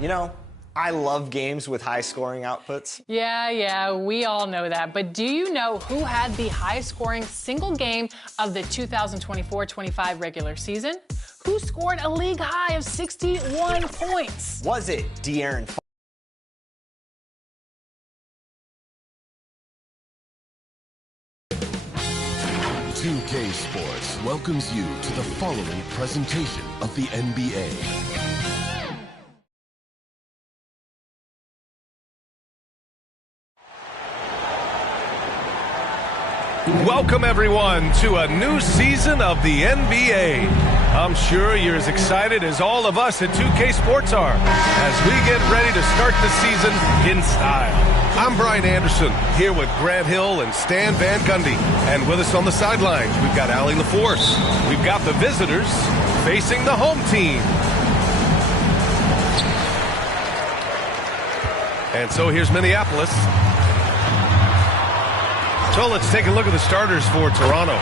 You know, I love games with high-scoring outputs. Yeah, we all know that. But do you know who had the highest-scoring single game of the 2024-25 regular season? Who scored a league high of 61 points? Was it De'Aaron Fox? K Sports welcomes you to the following presentation of the NBA. Welcome, everyone, to a new season of the NBA. I'm sure you're as excited as all of us at 2K Sports are as we get ready to start the season in style. I'm Brian Anderson, here with Grant Hill and Stan Van Gundy. And with us on the sidelines, we've got Allie LaForce. We've got the visitors facing the home team. And so here's Minneapolis. So let's take a look at the starters for Toronto.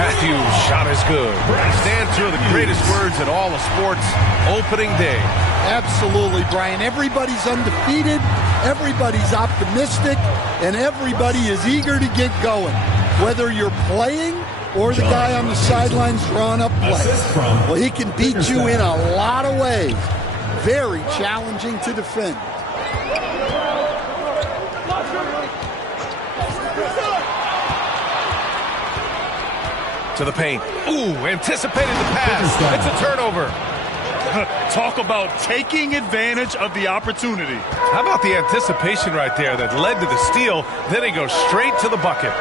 Matthews' shot is good. Stand two of the greatest words in all of sports, opening day. Absolutely, Brian. Everybody's undefeated, everybody's optimistic, and everybody is eager to get going. Whether you're playing or the guy on the sidelines drawing up plays. Well, he can beat you in a lot of ways. Very challenging to defend. To the paint. Ooh, anticipated the pass. It's a turnover. Talk about taking advantage of the opportunity. How about the anticipation right there that led to the steal? Then he goes straight to the bucket.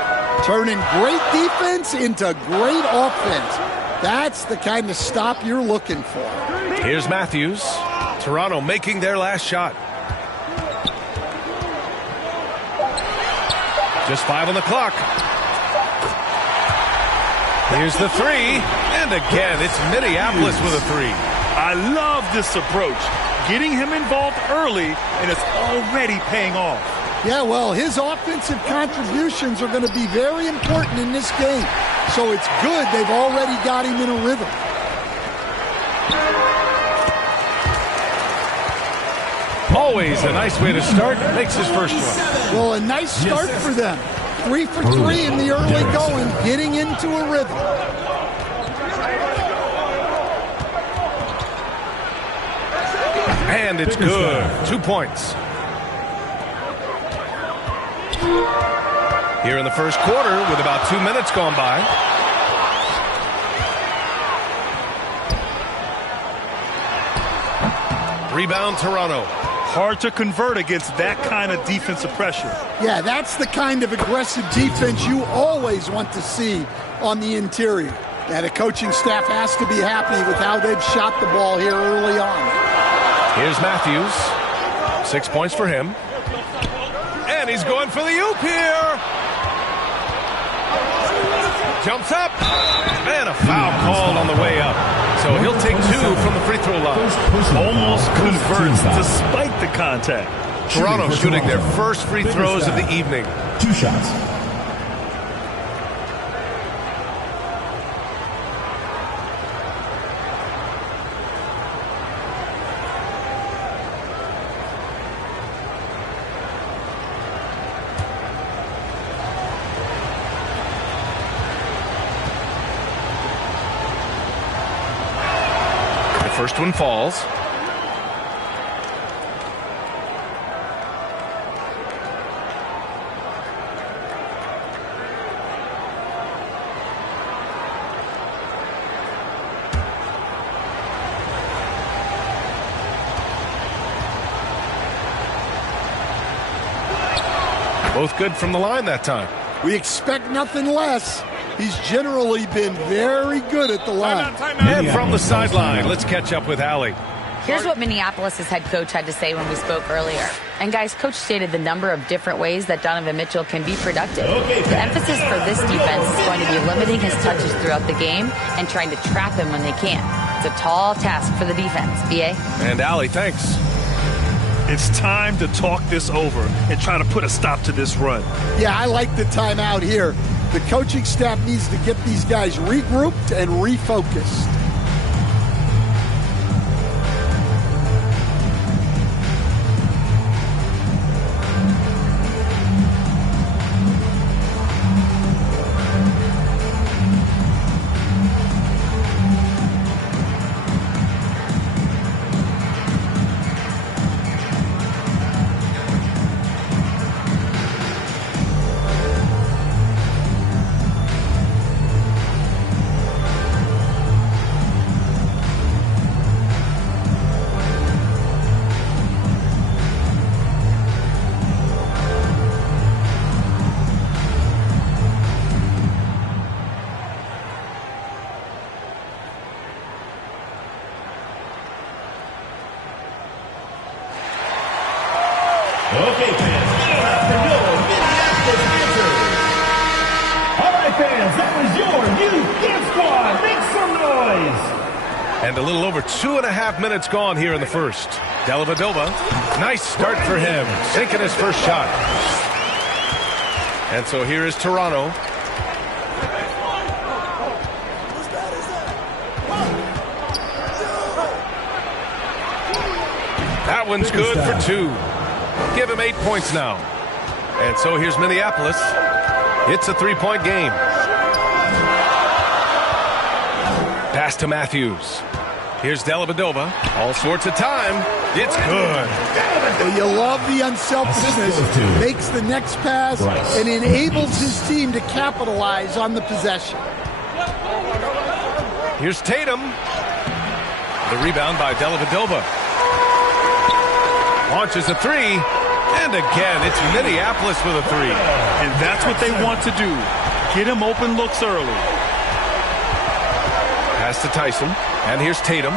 Turning great defense into great offense. That's the kind of stop you're looking for. Here's Matthews. Toronto making their last shot. Just 5 on the clock. Here's the three, and again, it's Minneapolis with a three. I love this approach. Getting him involved early, and it's already paying off. Yeah, well, his offensive contributions are going to be very important in this game. So it's good they've already got him in a rhythm. Always a nice way to start. Makes his first one. Well, a nice start for them. 3 for 3 in the early going, getting into a rhythm. And it's good. 2 points. Here in the first quarter with about 2 minutes gone by. Rebound Toronto. Hard to convert against that kind of defensive pressure. Yeah, that's the kind of aggressive defense you always want to see on the interior. Yeah, the coaching staff has to be happy with how they've shot the ball here early on. Here's Matthews. 6 points for him. And he's going for the oop here. Jumps up. And a foul called on the way up. So he'll take 2 from the free throw line. Almost converts despite the contact. Toronto shooting their first free throws of the evening. 2 shots. First one falls. Both good from the line that time. We expect nothing less. He's generally been very good at the line. And from the sideline, let's catch up with Allie. Here's what Minneapolis' head coach had to say when we spoke earlier. And guys, coach stated the number of different ways that Donovan Mitchell can be productive. The emphasis for this defense is going to be limiting his touches throughout the game and trying to trap him when they can. It's a tall task for the defense. BA? And Allie, thanks. It's time to talk this over and try to put a stop to this run. Yeah, I like the timeout here. The coaching staff needs to get these guys regrouped and refocused. Okay, fans, good afternoon, Minneapolis Panthers. All right, fans, that was your new Gift Squad. Make some noise. And a little over 2.5 minutes gone here in the first. Dellavedova, nice start for him, sinking his first shot. And so here is Toronto. That one's good for 2. Give him 8 points now. And so here's Minneapolis. It's a 3-point game. Pass to Matthews. Here's Dellavedova. All sorts of time. It's good. Well, you love the unselfishness. Makes the next pass and enables his team to capitalize on the possession. Here's Tatum. The rebound by Dellavedova. Launches a 3. And again, it's Minneapolis with a 3. And that's what they want to do. Get him open looks early. Pass to Tyson. And here's Tatum.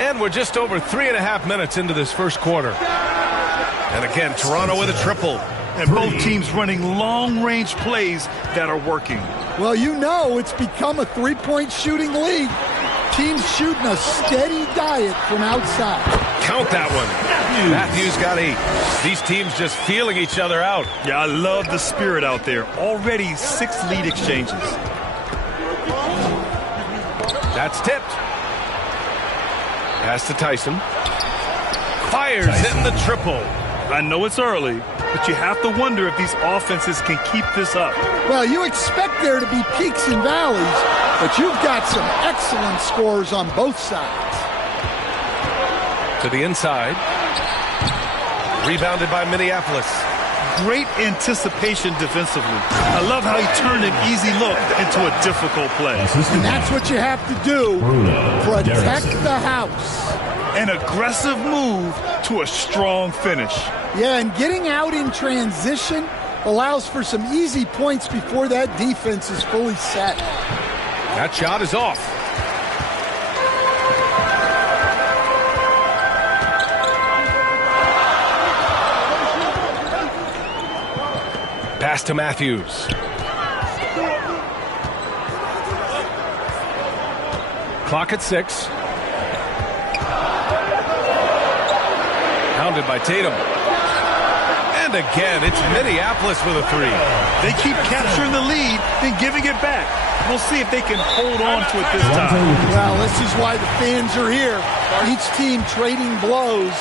And we're just over 3.5 minutes into this first quarter. And again, Toronto with a triple. And both teams running long-range plays that are working. Well, you know it's become a three-point shooting league. Teams shooting a steady diet from outside. Count that one. Matthews got 8. These teams just feeling each other out. Yeah, I love the spirit out there. Already 6 lead exchanges. That's tipped. Pass to Tyson. Fires hitting the triple. I know it's early, but you have to wonder if these offenses can keep this up. Well, you expect there to be peaks and valleys, but you've got some excellent scores on both sides. To the inside. Rebounded by Minneapolis. Great anticipation defensively. I love how he turned an easy look into a difficult play. And that's what you have to do. Protect the house. An aggressive move to a strong finish. Yeah, and getting out in transition allows for some easy points before that defense is fully set. That shot is off. Pass to Matthews. Clock at 6. Hounded by Tatum. And again, it's Minneapolis with a 3. They keep capturing the lead, then giving it back. We'll see if they can hold on to it this time. Well, this is why the fans are here. Each team trading blows,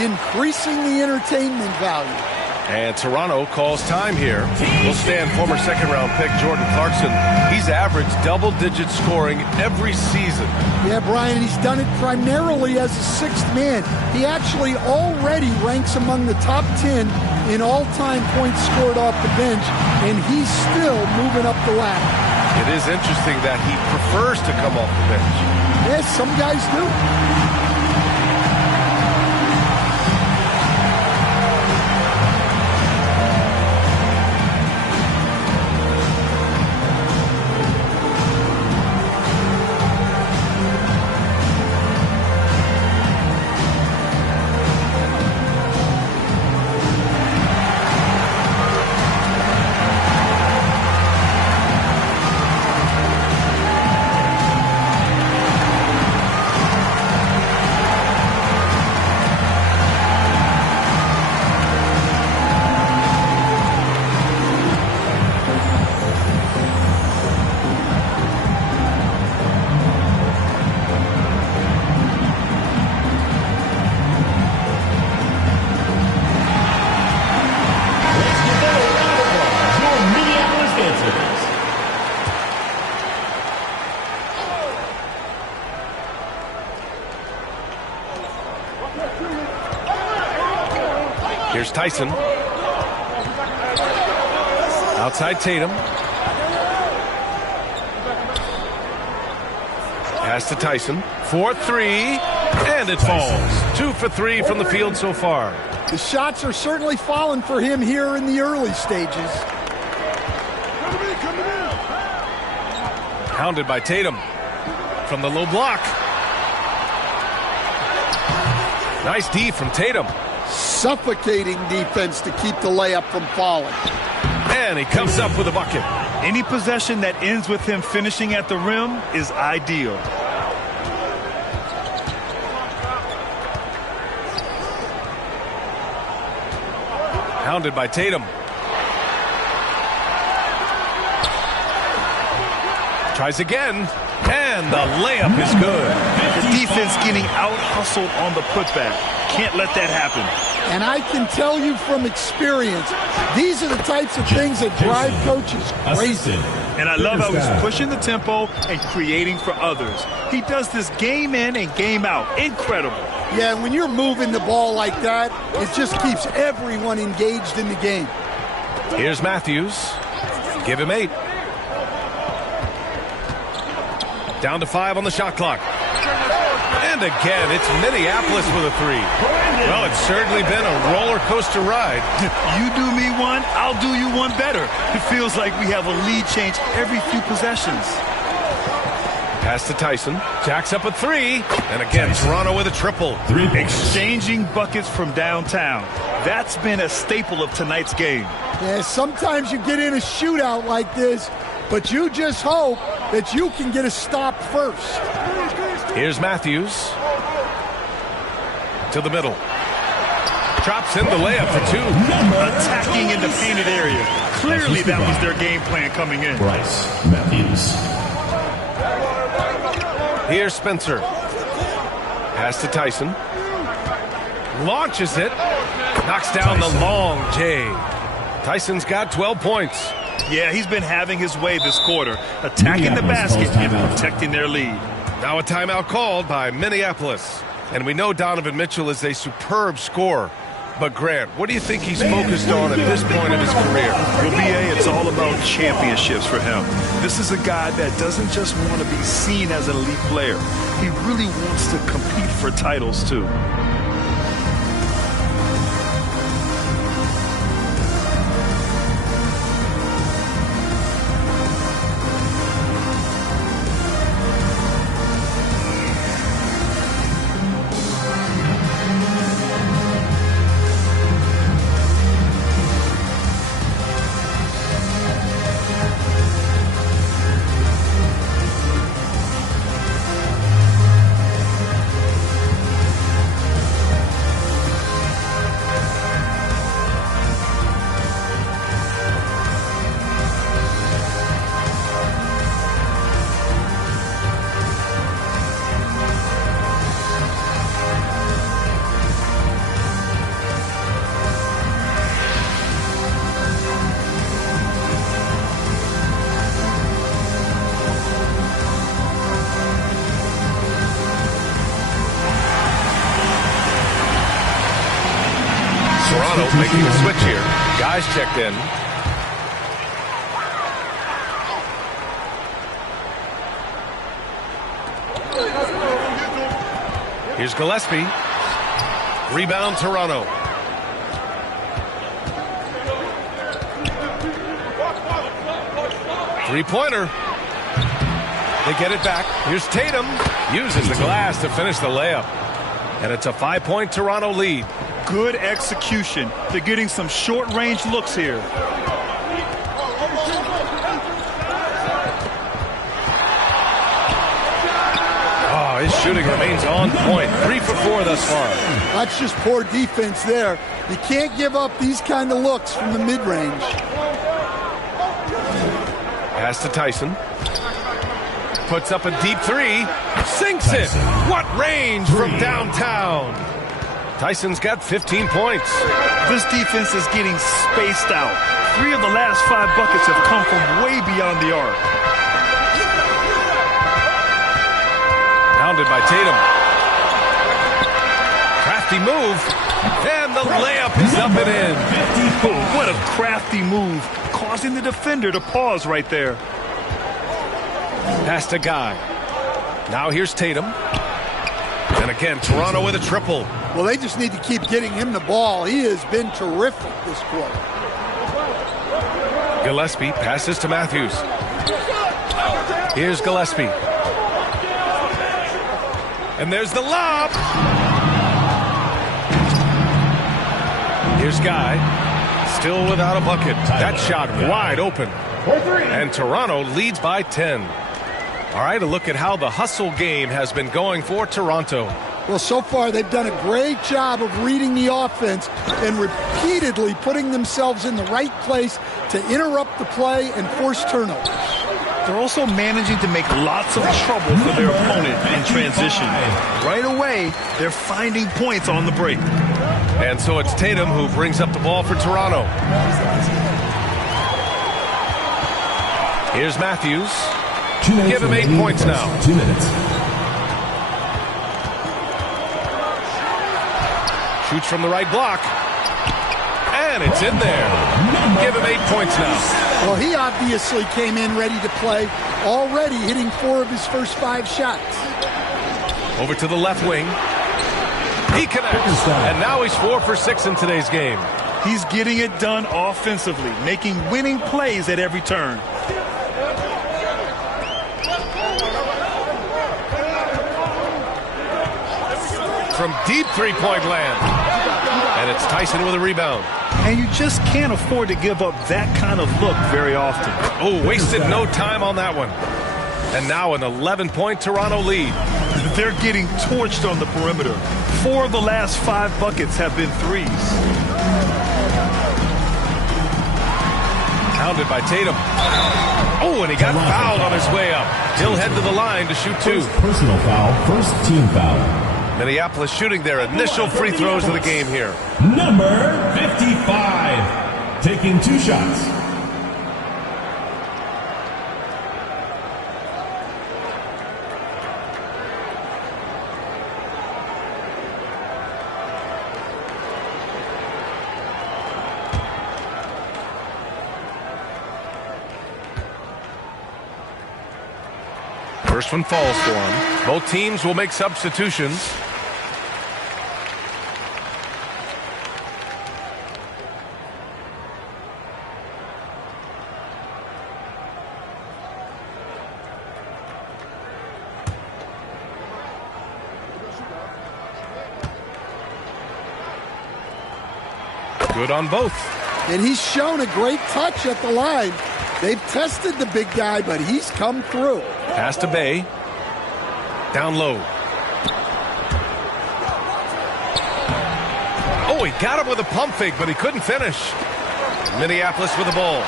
increasing the entertainment value. And Toronto calls time here. We'll stand former second-round pick Jordan Clarkson. He's averaged double-digit scoring every season. Yeah, Brian, he's done it primarily as a sixth man. He actually already ranks among the top 10 in all-time points scored off the bench, and he's still moving up the ladder. It is interesting that he prefers to come off the bench. Yes, some guys do. Here's Tyson. Outside Tatum. Pass to Tyson. 4-3. And it falls. 2 for 3 from the field so far. The shots are certainly falling for him here in the early stages. Hounded by Tatum. From the low block. Nice D from Tatum. Suffocating defense to keep the layup from falling. And he comes up with a bucket. Any possession that ends with him finishing at the rim is ideal. Hounded by Tatum. Tries again. And the layup is good. The defense getting out-hustled on the putback. Can't let that happen. And I can tell you from experience, these are the types of things that drive coaches crazy. And I love how he's pushing the tempo and creating for others. He does this game in and game out. Incredible. Yeah, and when you're moving the ball like that, it just keeps everyone engaged in the game. Here's Matthews. Give him 8. Down to 5 on the shot clock. And again, it's Minneapolis with a 3. Well, it's certainly been a roller coaster ride. You do me one, I'll do you one better. It feels like we have a lead change every few possessions. Pass to Tyson. Jacks up a 3. And again, Toronto with a triple. Exchanging buckets from downtown. That's been a staple of tonight's game. Yeah, sometimes you get in a shootout like this, but you just hope that you can get a stop first. Here's Matthews. To the middle. Drops in the layup for 2. Attacking in the painted area. Clearly that was their game plan coming in. Bryce Matthews. Here's Spencer. Pass to Tyson. Launches it. Knocks down the long J. Tyson's got 12 points. Yeah, he's been having his way this quarter. Attacking the basket and protecting their lead. Now a timeout called by Minneapolis. And we know Donovan Mitchell is a superb scorer. But Grant, what do you think he's focused on at this point in his career? Well, B.A., it's all about championships for him. This is a guy that doesn't just want to be seen as an elite player. He really wants to compete for titles, too. Toronto making a switch here. Guys checked in. Here's Gillespie. Rebound Toronto. Three-pointer. They get it back. Here's Tatum. Uses the glass to finish the layup. And it's a 5-point Toronto lead. Good execution. They're getting some short-range looks here. Oh, his shooting remains on point. 3 for 4 thus far. That's just poor defense there. You can't give up these kind of looks from the mid-range. Pass to Tyson. Puts up a deep 3. Sinks it. What range from downtown. Tyson's got 15 points. This defense is getting spaced out. 3 of the last 5 buckets have come from way beyond the arc. Pounded by Tatum. Crafty move. And the layup is up and in. Oh, what a crafty move. Causing the defender to pause right there. Pass to Guy. Now here's Tatum. And again, Toronto with a triple. Well, they just need to keep getting him the ball. He has been terrific this quarter. Gillespie passes to Matthews. Here's Gillespie. And there's the lob. Here's Guy. Still without a bucket. That shot wide open. And Toronto leads by 10. All right, a look at how the hustle game has been going for Toronto. Well, so far they've done a great job of reading the offense and repeatedly putting themselves in the right place to interrupt the play and force turnovers. They're also managing to make lots of trouble for their opponent in transition. Right away, they're finding points on the break. And so it's Tatum who brings up the ball for Toronto. Here's Matthews. Give him 8 points now. 2 minutes. Shoots from the right block. And it's in there. Give him 8 points now. Well, he obviously came in ready to play, already hitting 4 of his first 5 shots. Over to the left wing. He connects. And now he's 4 for 6 in today's game. He's getting it done offensively, making winning plays at every turn. From deep three-point land. And it's Tyson with a rebound. And you just can't afford to give up that kind of look very often. Oh, wasted no time on that one. And now an 11-point Toronto lead. They're getting torched on the perimeter. 4 of the last 5 buckets have been threes. Pounded by Tatum. Oh, and he got fouled on his way up. He'll head to the line to shoot 2. Personal foul, first team foul. Minneapolis shooting their initial free throws of the game here. Number 55, taking 2 shots. First one falls for him. Both teams will make substitutions. Good on both. And he's shown a great touch at the line. They've tested the big guy, but he's come through. Pass to Bay. Down low. Oh, he got him with a pump fake, but he couldn't finish. Minneapolis with the ball.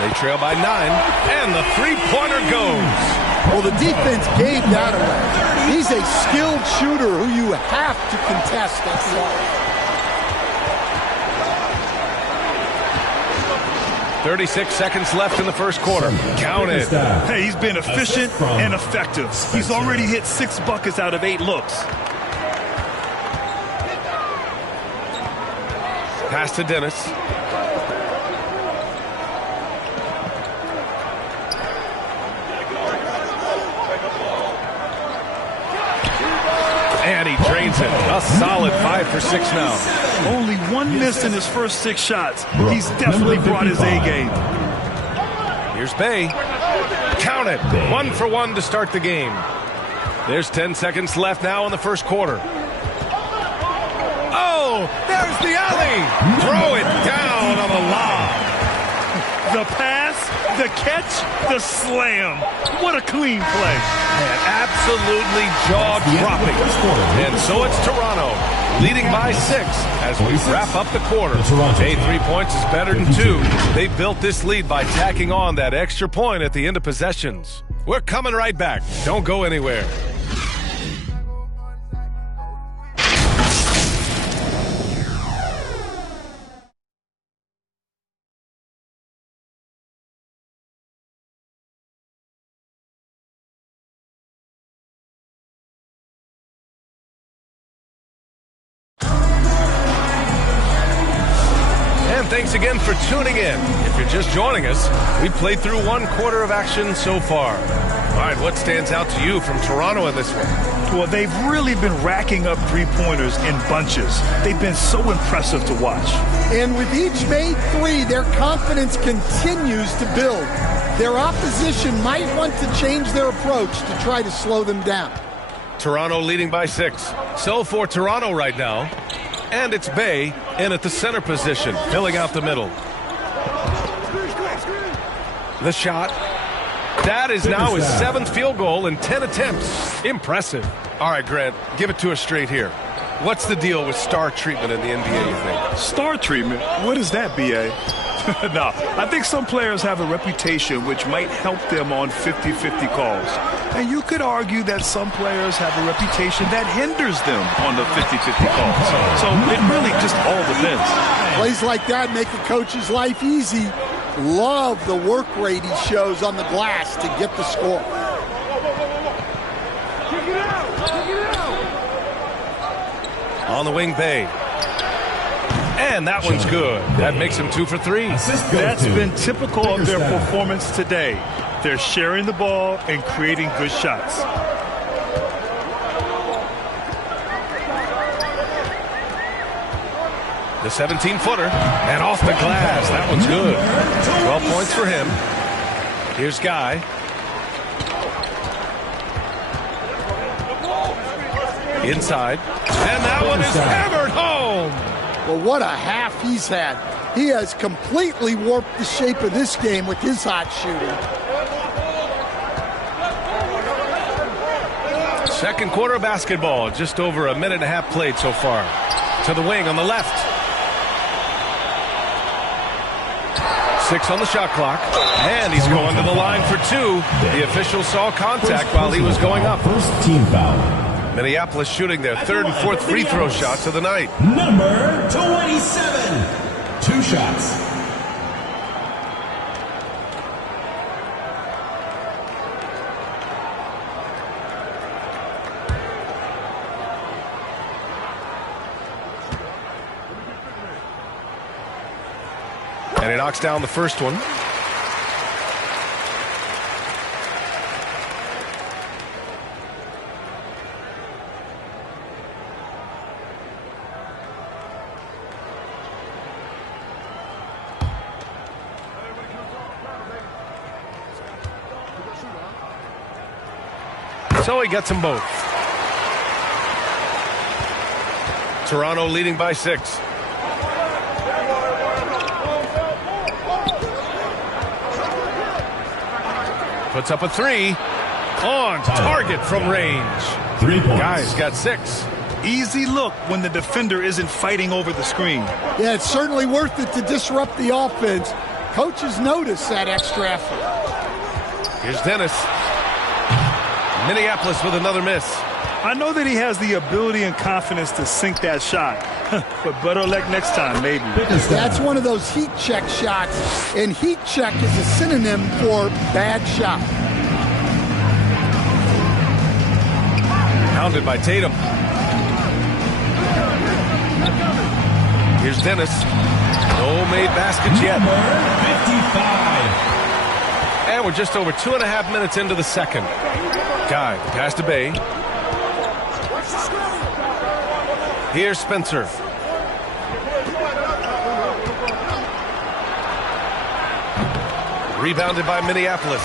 They trail by 9, and the three-pointer goes. Well, the defense gave that away. He's a skilled shooter who you have to contest at the line. 36 seconds left in the first quarter. Count it. Hey, he's been efficient and effective. He's already hit 6 buckets out of 8 looks. Pass to Dennis. And he drains it. A solid 5 for 6 now. Only 1 miss in his first 6 shots. He's definitely brought his A game. Here's Bay. Count it. 1 for 1 to start the game. There's 10 seconds left now in the first quarter. Oh, there's the alley. Throw it down on the lob. The pass, the catch, the slam. What a clean play. Man, absolutely jaw-dropping. And so it's Toronto, leading by 6 as we wrap up the quarter. Hey, 3 points is better than 2. They built this lead by tacking on that extra point at the end of possessions. We're coming right back. Don't go anywhere. Thanks again for tuning in. If you're just joining us, we played through 1 quarter of action so far. All right, what stands out to you from Toronto in this one? Well, they've really been racking up three-pointers in bunches. They've been so impressive to watch. And with each made 3, their confidence continues to build. Their opposition might want to change their approach to try to slow them down. Toronto leading by 6. So for Toronto right now, And it's Bay in at the center position, filling out the middle. The shot. That is now his 7th field goal in 10 attempts. Impressive. All right, Grant, give it to us straight here. What's the deal with star treatment in the NBA, you think? Star treatment? What is that, B.A.? No, I think some players have a reputation which might help them on 50-50 calls. And you could argue that some players have a reputation that hinders them on the 50-50 calls. So it really just all depends. Plays like that make a coach's life easy. Love the work rate he shows on the glass to get the score. On the wing, Bay. And that one's good. That makes him 2 for 3. That's been typical of their performance today. They're sharing the ball and creating good shots. The 17-footer. And off the glass. That one's good. 12 points for him. Here's Guy. Inside. And that one is hammered home. Well, what a half he's had. He has completely warped the shape of this game with his hot shooting. Second quarter basketball. Just over a minute and a half played so far. To the wing on the left. 6 on the shot clock. And he's going to the line for 2. The official saw contact while he was going up. First team foul. Minneapolis shooting their 3rd and 4th free throw shots of the night. Number 27. 2 shots. And he knocks down the first one. So he gets them both. Toronto leading by 6. Puts up a 3. On target from range. 3 points. Guy's got 6. Easy look when the defender isn't fighting over the screen. Yeah, it's certainly worth it to disrupt the offense. Coaches notice that extra effort. Here's Dennis. Minneapolis with another miss. I know that he has the ability and confidence to sink that shot. But better luck next time, maybe. That's one of those heat check shots. And heat check is a synonym for bad shot. Pounded by Tatum. Here's Dennis. No made baskets yet. 55. And we're just over 2.5 minutes into the second. Guy, the pass to Bay. Here's Spencer. Rebounded by Minneapolis.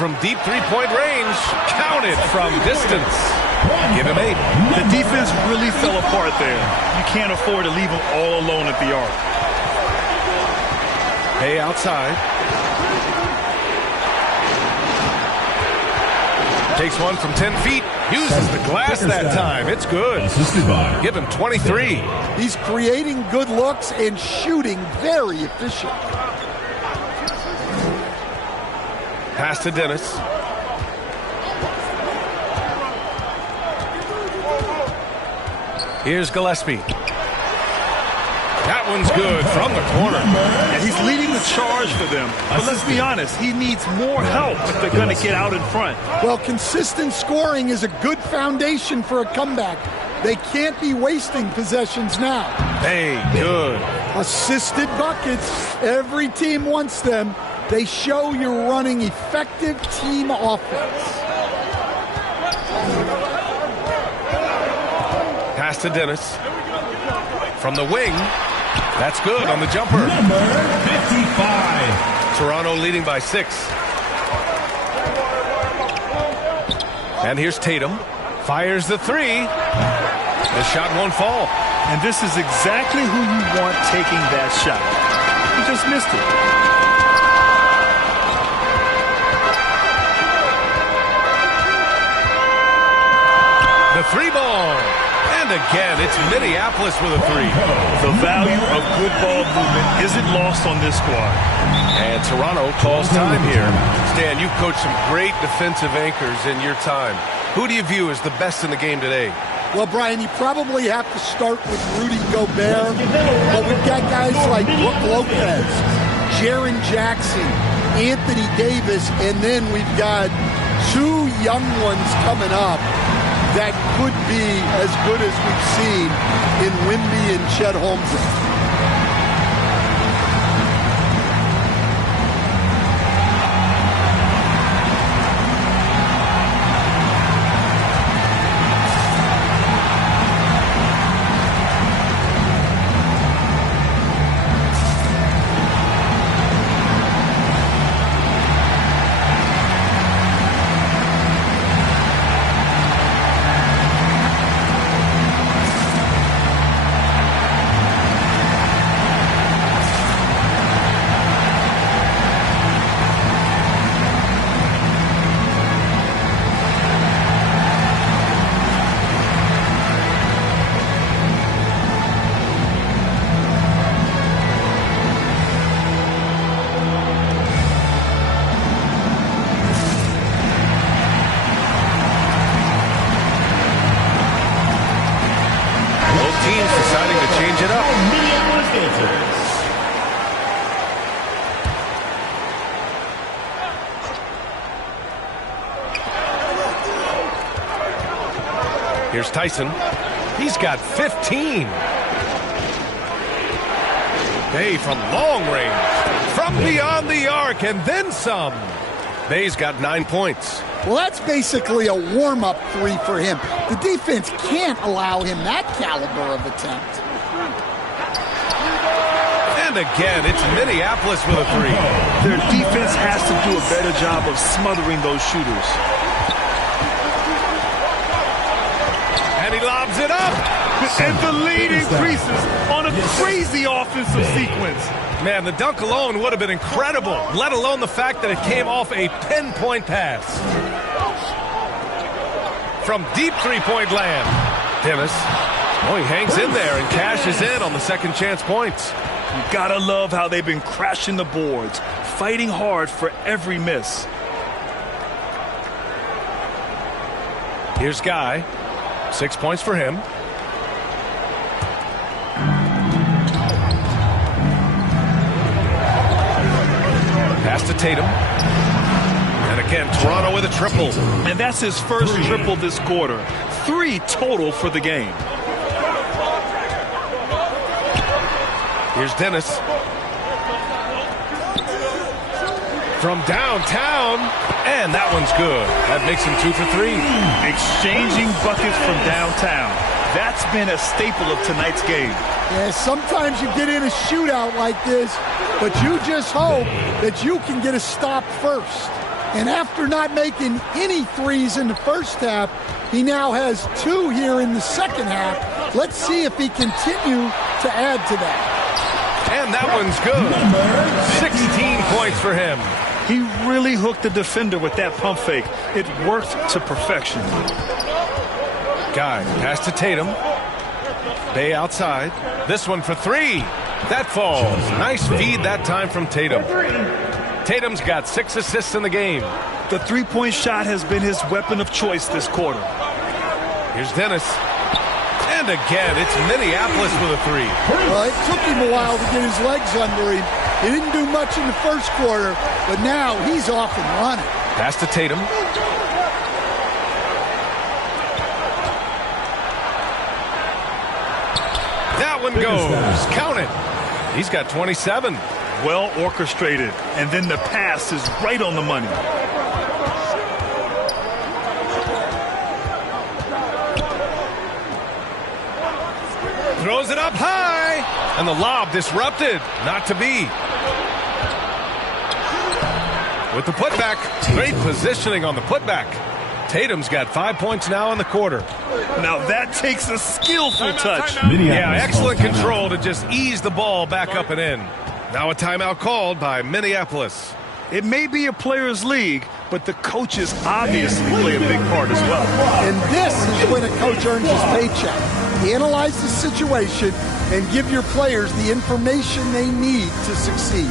From deep three-point range. Counted from distance. Give him 8. The defense really fell apart there. You can't afford to leave them all alone at the arc. Bay outside. Takes one from 10 feet. Uses the glass that time. It's good. Give him 23. He's creating good looks and shooting very efficient. Pass to Dennis. Here's Gillespie. That one's good from the corner. And he's leading the charge for them. But let's be honest, he needs more help if they're going to get out in front. Well, consistent scoring is a good foundation for a comeback. They can't be wasting possessions now. Hey, good. Assisted buckets. Every team wants them. They show you're running effective team offense. Pass to Dennis. From the wing. That's good on the jumper. Number 55. Toronto leading by 6. And here's Tatum. Fires the 3. The shot won't fall. And this is exactly who you want taking that shot. He just missed it. The three ball. And again, it's Minneapolis with a three. The value of good ball movement isn't lost on this squad. And Toronto calls time here. Stan, you've coached some great defensive anchors in your time. Who do you view as the best in the game today? Well, Brian, you probably have to start with Rudy Gobert, but we've got guys like Brook Lopez, Jaren Jackson, Anthony Davis, and then we've got two young ones coming up that could be as good as we've seen in Wemby and Chet Holmgren. Deciding to change it up. Minneapolis Pacers. Here's Tyson. He's got 15. Bay from long range. From beyond the arc and then some. Bay's got 9 points. Well, that's basically a warm-up three for him. The defense can't allow him that caliber of attempt. And again, it's Minneapolis with a three. Their defense has to do a better job of smothering those shooters. And he lobs it up. And the lead increases on a crazy offensive sequence. Man, the dunk alone would have been incredible, let alone the fact that it came off a pinpoint pass. From deep three-point land, Dennis, he hangs in there and cashes in on the second chance points. You gotta love how they've been crashing the boards, fighting hard for every miss. Here's Guy, 6 points for him. Pass to Tatum. And again, Toronto with a triple. And that's his first triple this quarter. 3 total for the game. Here's Dennis. From downtown. And that one's good. That makes him 2 for 3. Exchanging buckets from downtown. That's been a staple of tonight's game. Yeah, sometimes you get in a shootout like this, but you just hope that you can get a stop first. And after not making any threes in the first half, he now has 2 here in the second half. Let's see if he continue to add to that. And that one's good. 16 points for him. He really hooked the defender with that pump fake. It worked to perfection. Guy, pass to Tatum. Bay outside. This one for 3. That falls. Nice feed that time from Tatum. Tatum's got 6 assists in the game. The three-point shot has been his weapon of choice this quarter. Here's Dennis. And again, it's Minneapolis with a 3. Well, it took him a while to get his legs under him. He didn't do much in the first quarter, but now he's off and running. Pass to Tatum. That one goes. Count it. He's got 27. Well orchestrated. And then the pass is right on the money. Throws it up high. And the lob disrupted. Not to be. With the putback. Great positioning on the putback. Tatum's got 5 points now in the quarter. Now that takes a skillful touch. Yeah, excellent control to just ease the ball back up and in. Now a timeout called by Minneapolis. It may be a players' league, but the coaches obviously play a big part as well. And this is when a coach earns his paycheck. Analyze the situation and give your players the information they need to succeed.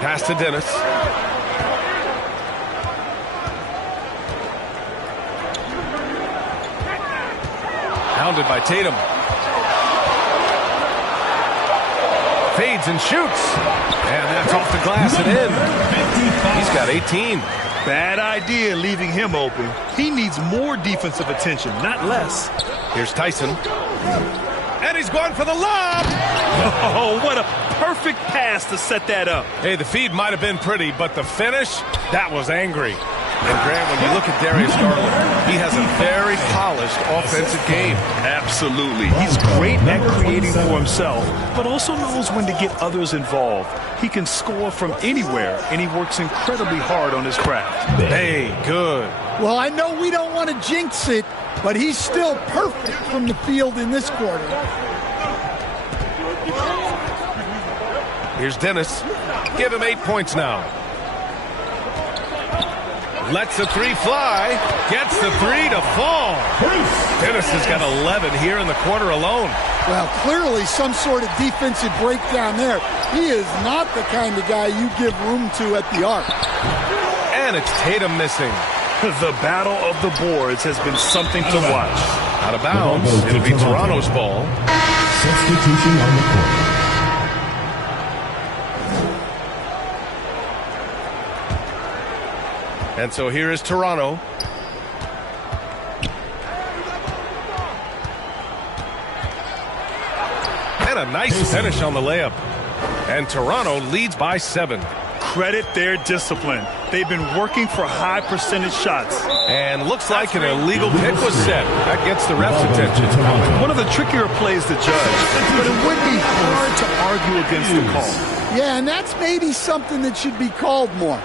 Pass to Dennis. Hounded by Tatum. Fades and shoots. And that's off the glass and in. He's got 18. Bad idea leaving him open. He needs more defensive attention, not less. Here's Tyson. And he's going for the lob. Oh, what a perfect pass to set that up. Hey, the feed might have been pretty, but the finish, that was angry. And Graham, when you look at Darius Garland, he has a very polished offensive game. Absolutely. He's great at creating for himself, but also knows when to get others involved. He can score from anywhere, and he works incredibly hard on his craft. Hey, good. Well, I know we don't want to jinx it, but he's still perfect from the field in this quarter. Here's Dennis. Give him 8 points now. Lets the three fly. Gets the three to fall. Dennis has got 11 here in the quarter alone. Well, clearly some sort of defensive breakdown there. He is not the kind of guy you give room to at the arc. And it's Tatum missing. The battle of the boards has been something to watch. Out of bounds. It'll be Toronto's ball. Substitution on the court. And so here is Toronto. And a nice finish on the layup. And Toronto leads by 7. Credit their discipline. They've been working for high percentage shots. And looks like an illegal pick was set. That gets the ref's attention. One of the trickier plays to judge, but it would be hard to argue against the call. Yeah, and that's maybe something that should be called more.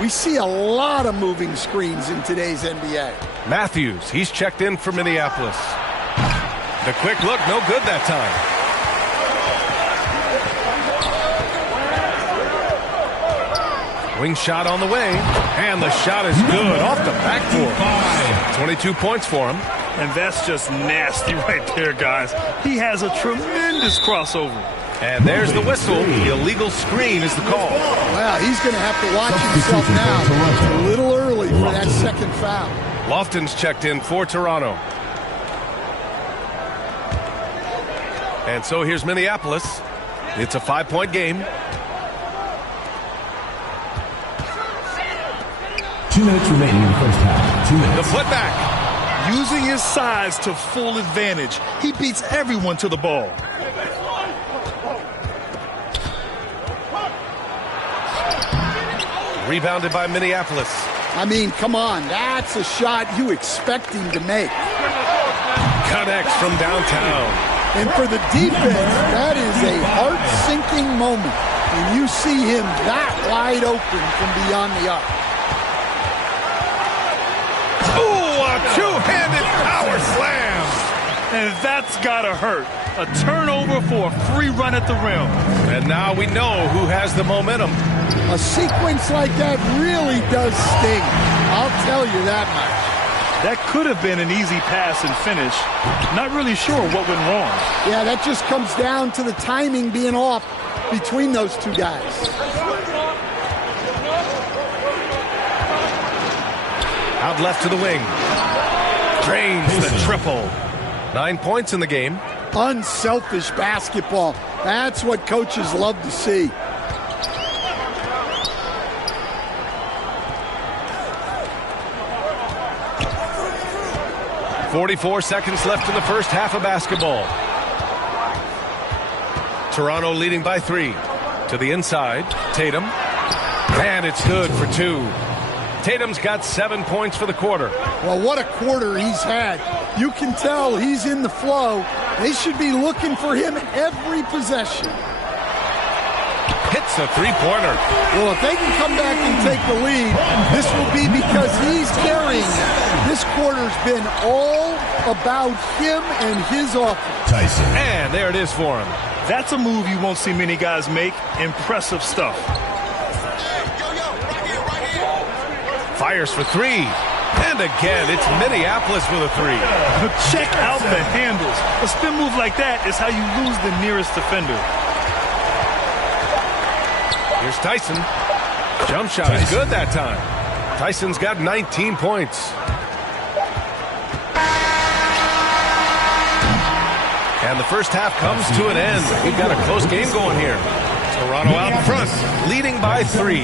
We see a lot of moving screens in today's NBA. Matthews, he's checked in for Minneapolis. The quick look, no good that time. Wing shot on the way, and the shot is good off the backboard. 22 points for him. And that's just nasty right there, guys. He has a tremendous crossover. And there's the whistle. The illegal screen is the call. Well, he's going to have to watch himself now. It's a little early for that second foul. Lofton's checked in for Toronto. And so here's Minneapolis. It's a 5-point game. 2 minutes remaining in the first half. 2 minutes. The putback. Using his size to full advantage, he beats everyone to the ball. Rebounded by Minneapolis. I mean, come on. That's a shot you expect him to make. Connects from downtown. And for the defense, that is a heart-sinking moment when you see him that wide open from beyond the arc. two-handed power slam. And that's gotta hurt. A turnover for a free run at the rim. And now we know who has the momentum. A sequence like that really does sting. I'll tell you that much. That could have been an easy pass and finish. Not really sure what went wrong. Yeah, that just comes down to the timing being off between those two guys. Out left to the wing. Drains the triple. 9 points in the game. Unselfish basketball. That's what coaches love to see. .44 seconds left in the first half of basketball. Toronto leading by 3. To the inside, Tatum. And it's good for 2. Tatum's got 7 points for the quarter. Well, what a quarter he's had. You can tell he's in the flow. They should be looking for him every possession. Hits a three-pointer. Well, if they can come back and take the lead, this will be because he's carrying them. This quarter's been all about him and his offense. Tyson. And there it is for him. That's a move you won't see many guys make. Impressive stuff. Fires for 3. And again, it's Minneapolis with a 3. Check out the handles. A spin move like that is how you lose the nearest defender. Here's Tyson. Jump shot is good that time. Tyson's got 19 points. And the first half comes to an end. We've got a close game going here. Toronto out in front, leading by 3.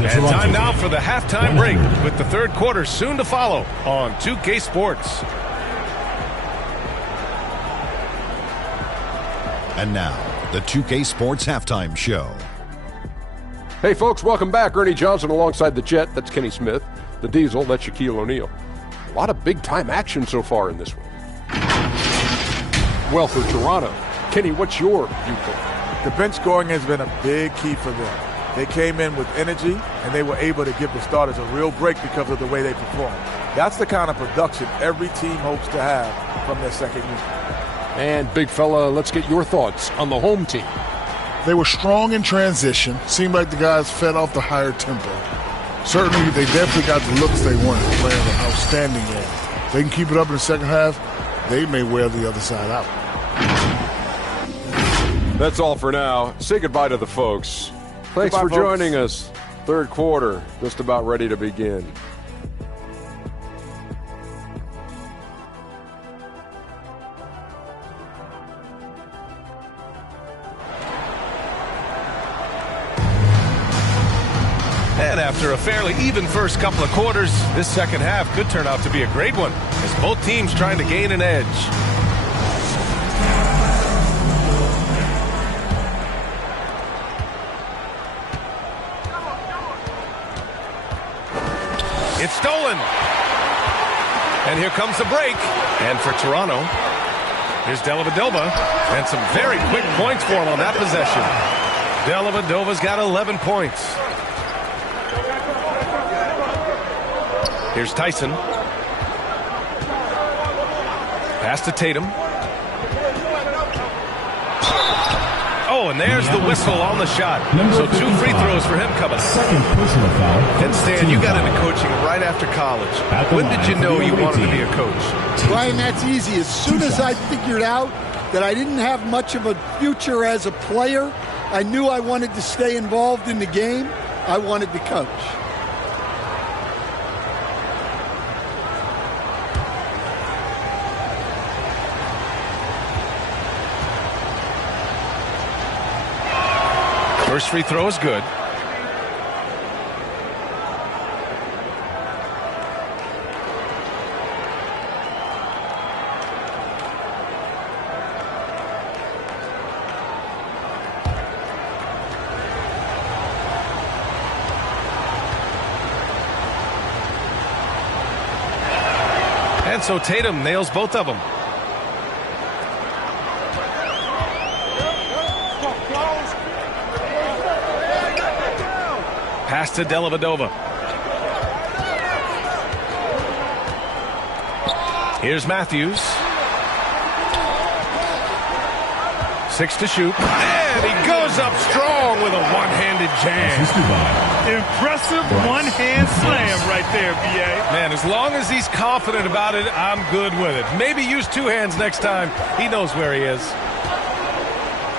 And time now for the halftime break, with the third quarter soon to follow on 2K Sports. And now, the 2K Sports Halftime Show. Hey folks, welcome back. Ernie Johnson alongside the Jet, that's Kenny Smith. The Diesel, that's Shaquille O'Neal. A lot of big-time action so far in this one. Well, for Toronto, Kenny, what's your viewpoint? The bench scoring has been a big key for them. They came in with energy, and they were able to give the starters a real break because of the way they performed. That's the kind of production every team hopes to have from their second unit. And, big fella, let's get your thoughts on the home team. They were strong in transition. Seemed like the guys fed off the higher tempo. Certainly, they definitely got the looks they wanted, playing an outstanding game. They can keep it up in the second half, they may wear the other side out. That's all for now. Say goodbye to the folks. Thanks for joining us. Third quarter, just about ready to begin. And after a fairly even first couple of quarters, this second half could turn out to be a great one, as both teams trying to gain an edge. It's stolen. And here comes the break. And for Toronto, here's Dellavedova. And some very quick points for him on that possession. Dellavedova's got 11 points. Here's Tyson. Pass to Tatum. Oh, and there's the whistle on the shot. So 2 free throws for him coming. Second personal foul. And Stan, you got into coaching right after college. When did you know you wanted to be a coach? Brian, that's easy. As soon as I figured out that I didn't have much of a future as a player, I knew I wanted to stay involved in the game. I wanted to coach. First free throw is good. And so Tatum nails both of them. Pass to Dellavedova. Here's Matthews. 6 to shoot. And he goes up strong with a one-handed jam. Impressive one-hand slam right there, B.A. Man, as long as he's confident about it, I'm good with it. Maybe use 2 hands next time. He knows where he is.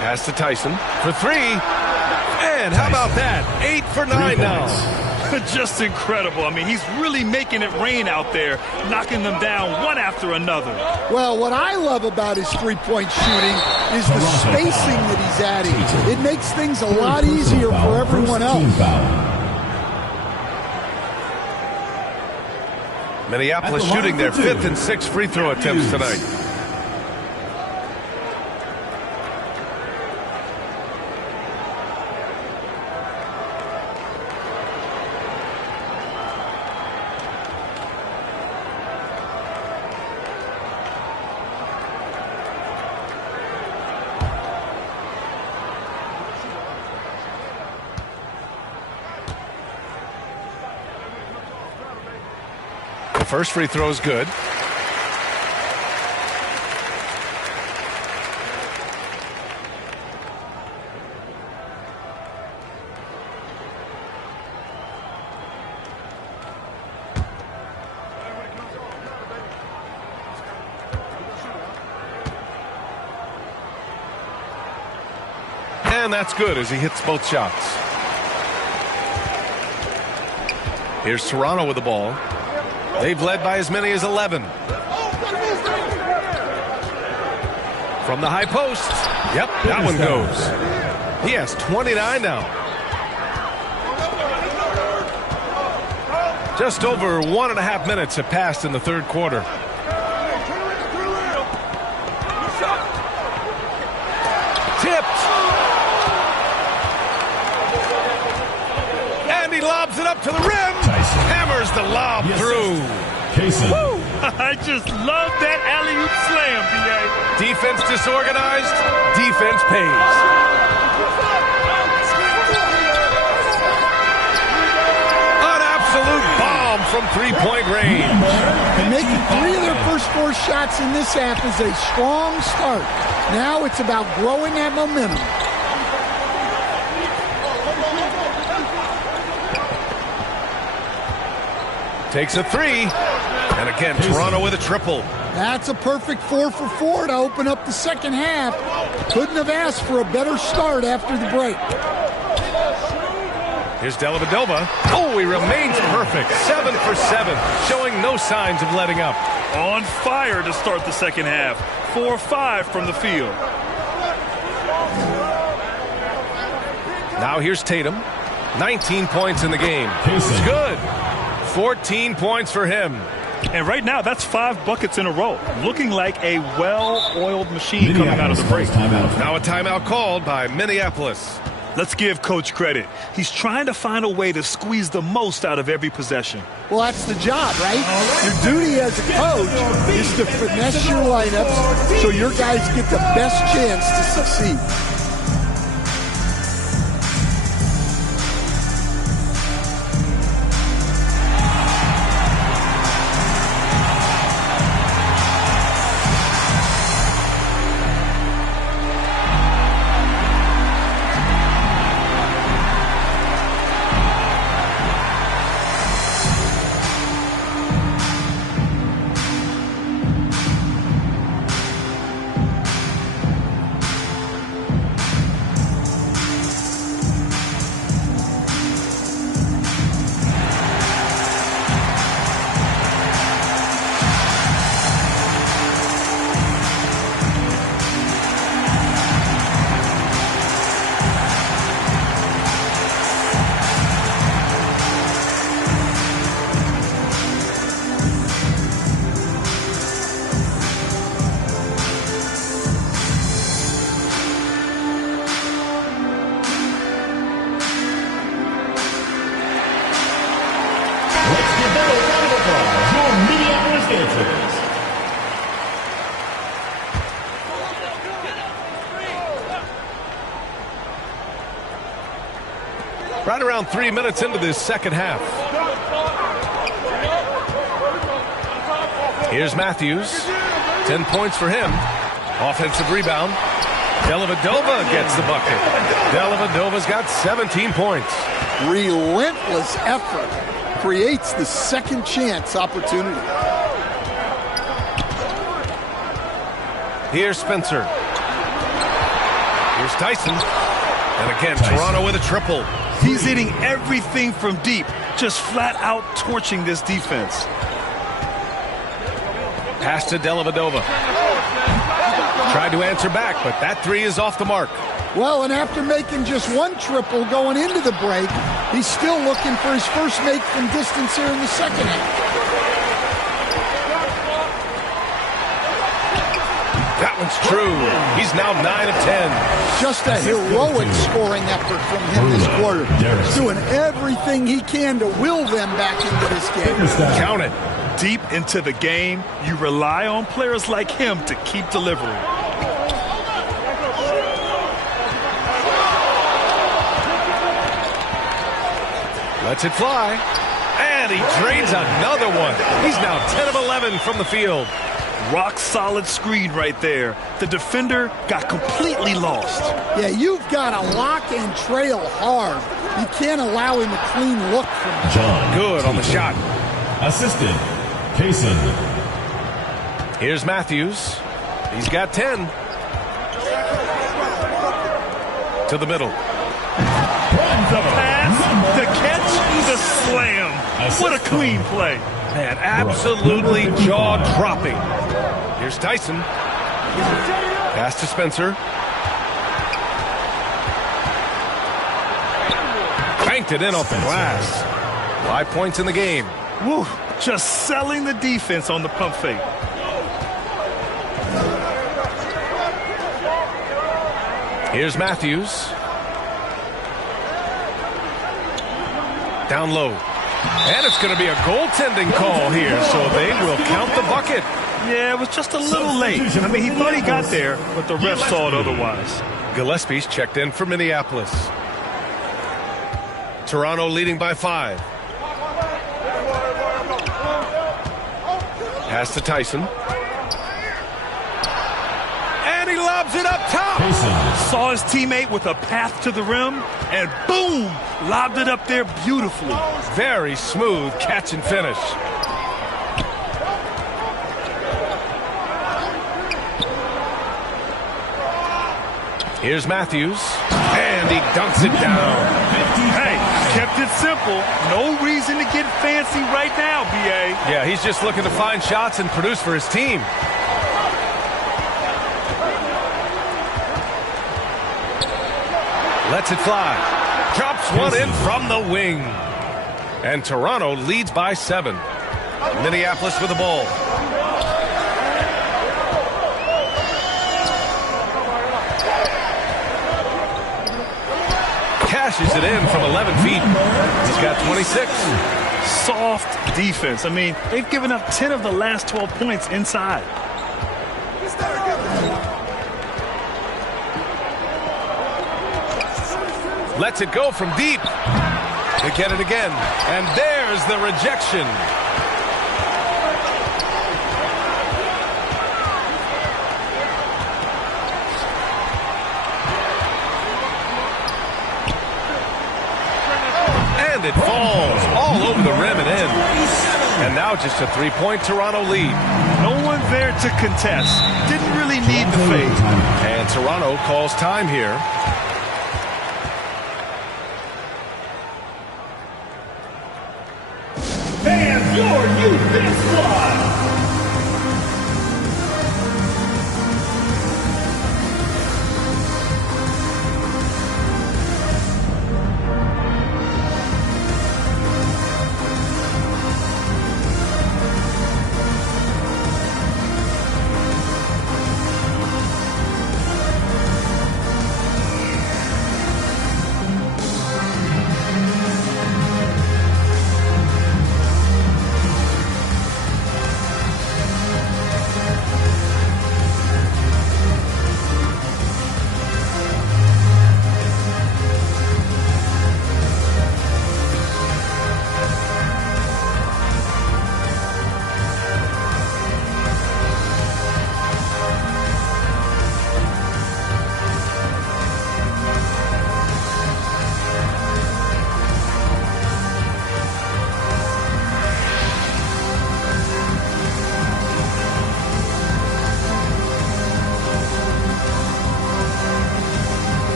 Pass to Tyson for 3. And how about that? 8 for 9 now. Just incredible. I mean, he's really making it rain out there, knocking them down one after another. Well, what I love about his three-point shooting is the spacing that he's adding. It makes things a lot easier for everyone else. Minneapolis shooting their 5th and 6th free throw attempts tonight. First free throw is good. And that's good as he hits both shots. Here's Toronto with the ball. They've led by as many as 11. From the high post. Yep, that one goes. He has 29 now. Just over 1.5 minutes have passed in the third quarter. Tipped. And he lobs it up to the rim. Hammers the lob through. Woo! I just love that alley-oop slam, B.A. Defense disorganized. Defense pays. An absolute bomb from three-point range. And making 3 of their first 4 shots in this half is a strong start. Now it's about growing that momentum. Takes a 3. And again, Toronto with a triple. That's a perfect 4 for 4 to open up the second half. Couldn't have asked for a better start after the break. Here's Dellavedova. Oh, he remains perfect. 7 for 7, showing no signs of letting up. On fire to start the second half. 4 of 5 from the field. Now here's Tatum. 19 points in the game. It's good. 14 points for him. And right now, that's 5 buckets in a row. Looking like a well-oiled machine coming out of the break. Now a timeout called by Minneapolis. Let's give Coach credit. He's trying to find a way to squeeze the most out of every possession. Well, that's the job, right? Your duty as a coach is to finesse your lineups so your guys get the best chance to succeed. Right around 3 minutes into this second half. Here's Matthews. 10 points for him. Offensive rebound. Dellavedova gets the bucket. Dellavedova's got 17 points. Relentless effort creates the second chance opportunity. Here's Spencer. Here's Tyson. And again, Toronto with a triple. He's hitting everything from deep, just flat out torching this defense. Pass to Dellavedova. Tried to answer back, but that three is off the mark. Well, and after making just one triple going into the break, he's still looking for his first make from distance here in the second half. That one's true. He's now 9 of 10. Just a heroic scoring effort from him this quarter. He's doing everything he can to will them back into this game. Count it. Deep into the game, you rely on players like him to keep delivering. Lets it fly. And he drains another one. He's now 10 of 11 from the field. Rock solid screen right there. The defender got completely lost. Yeah, you've got to lock and trail hard. You can't allow him a clean look from him. John. Good on the shot. Assistant, Kaysen. Here's Matthews. He's got 10. To the middle. The pass, the catch, the slam. What a clean play. Man, absolutely jaw-dropping. Here's Tyson. Pass to Spencer. Banked it in off the glass. 5 points in the game. Woo, just selling the defense on the pump fake. Here's Matthews. Down low. And it's going to be a goaltending call here, so they will count the bucket. Yeah, it was just a little late. I mean, he thought he got there, but the ref saw it otherwise. Gillespie's checked in for Minneapolis. Toronto leading by 5. Pass to Tyson. And he lobs it up top. Saw his teammate with a path to the rim, and boom, lobbed it up there beautifully. Very smooth catch and finish. Here's Matthews, and he dunks it down. Hey, kept it simple. No reason to get fancy right now, B.A. Yeah, he's just looking to find shots and produce for his team. Lets it fly. Drops one in from the wing. And Toronto leads by 7. Minneapolis with the ball. Cashes it in from 11 feet. He's got 26. Soft defense. I mean, they've given up 10 of the last 12 points inside. Lets it go from deep. They get it again. And there's the rejection. And it falls all over the rim and in. And now just a 3-point Toronto lead. No one there to contest. Didn't really need the fade. And Toronto calls time here. Fans, your youth big squad.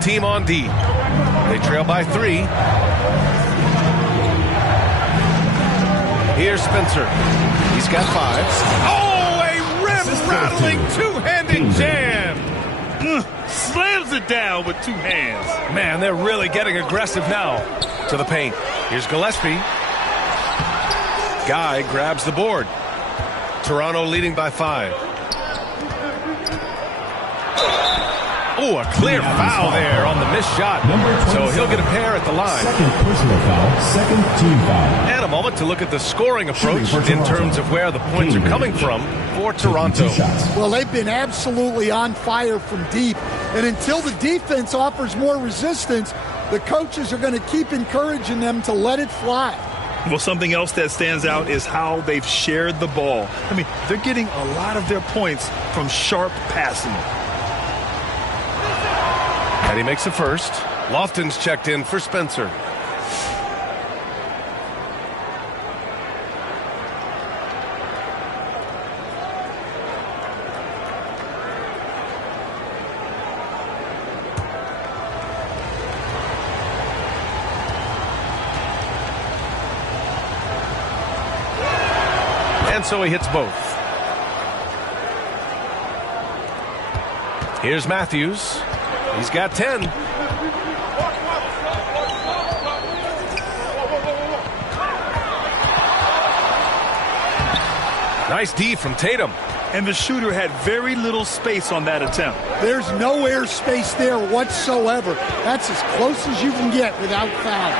team on D. They trail by 3. Here's Spencer. He's got 5. Oh, a rim-rattling two-handed jam. Slams it down with 2 hands. Man, they're really getting aggressive now. To the paint. Here's Gillespie. Guy grabs the board. Toronto leading by 5. Oh, a clear foul there on the missed shot. So he'll get a pair at the line. Second personal foul, second team foul. And a moment to look at the scoring approach in terms of where the points are coming from for Toronto. Well, they've been absolutely on fire from deep. And until the defense offers more resistance, the coaches are going to keep encouraging them to let it fly. Well, something else that stands out is how they've shared the ball. I mean, they're getting a lot of their points from sharp passing. And he makes the first. Lofton's checked in for Spencer. And so he hits both. Here's Matthews. He's got 10. Nice D from Tatum. And the shooter had very little space on that attempt. There's no air space there whatsoever. That's as close as you can get without fouling.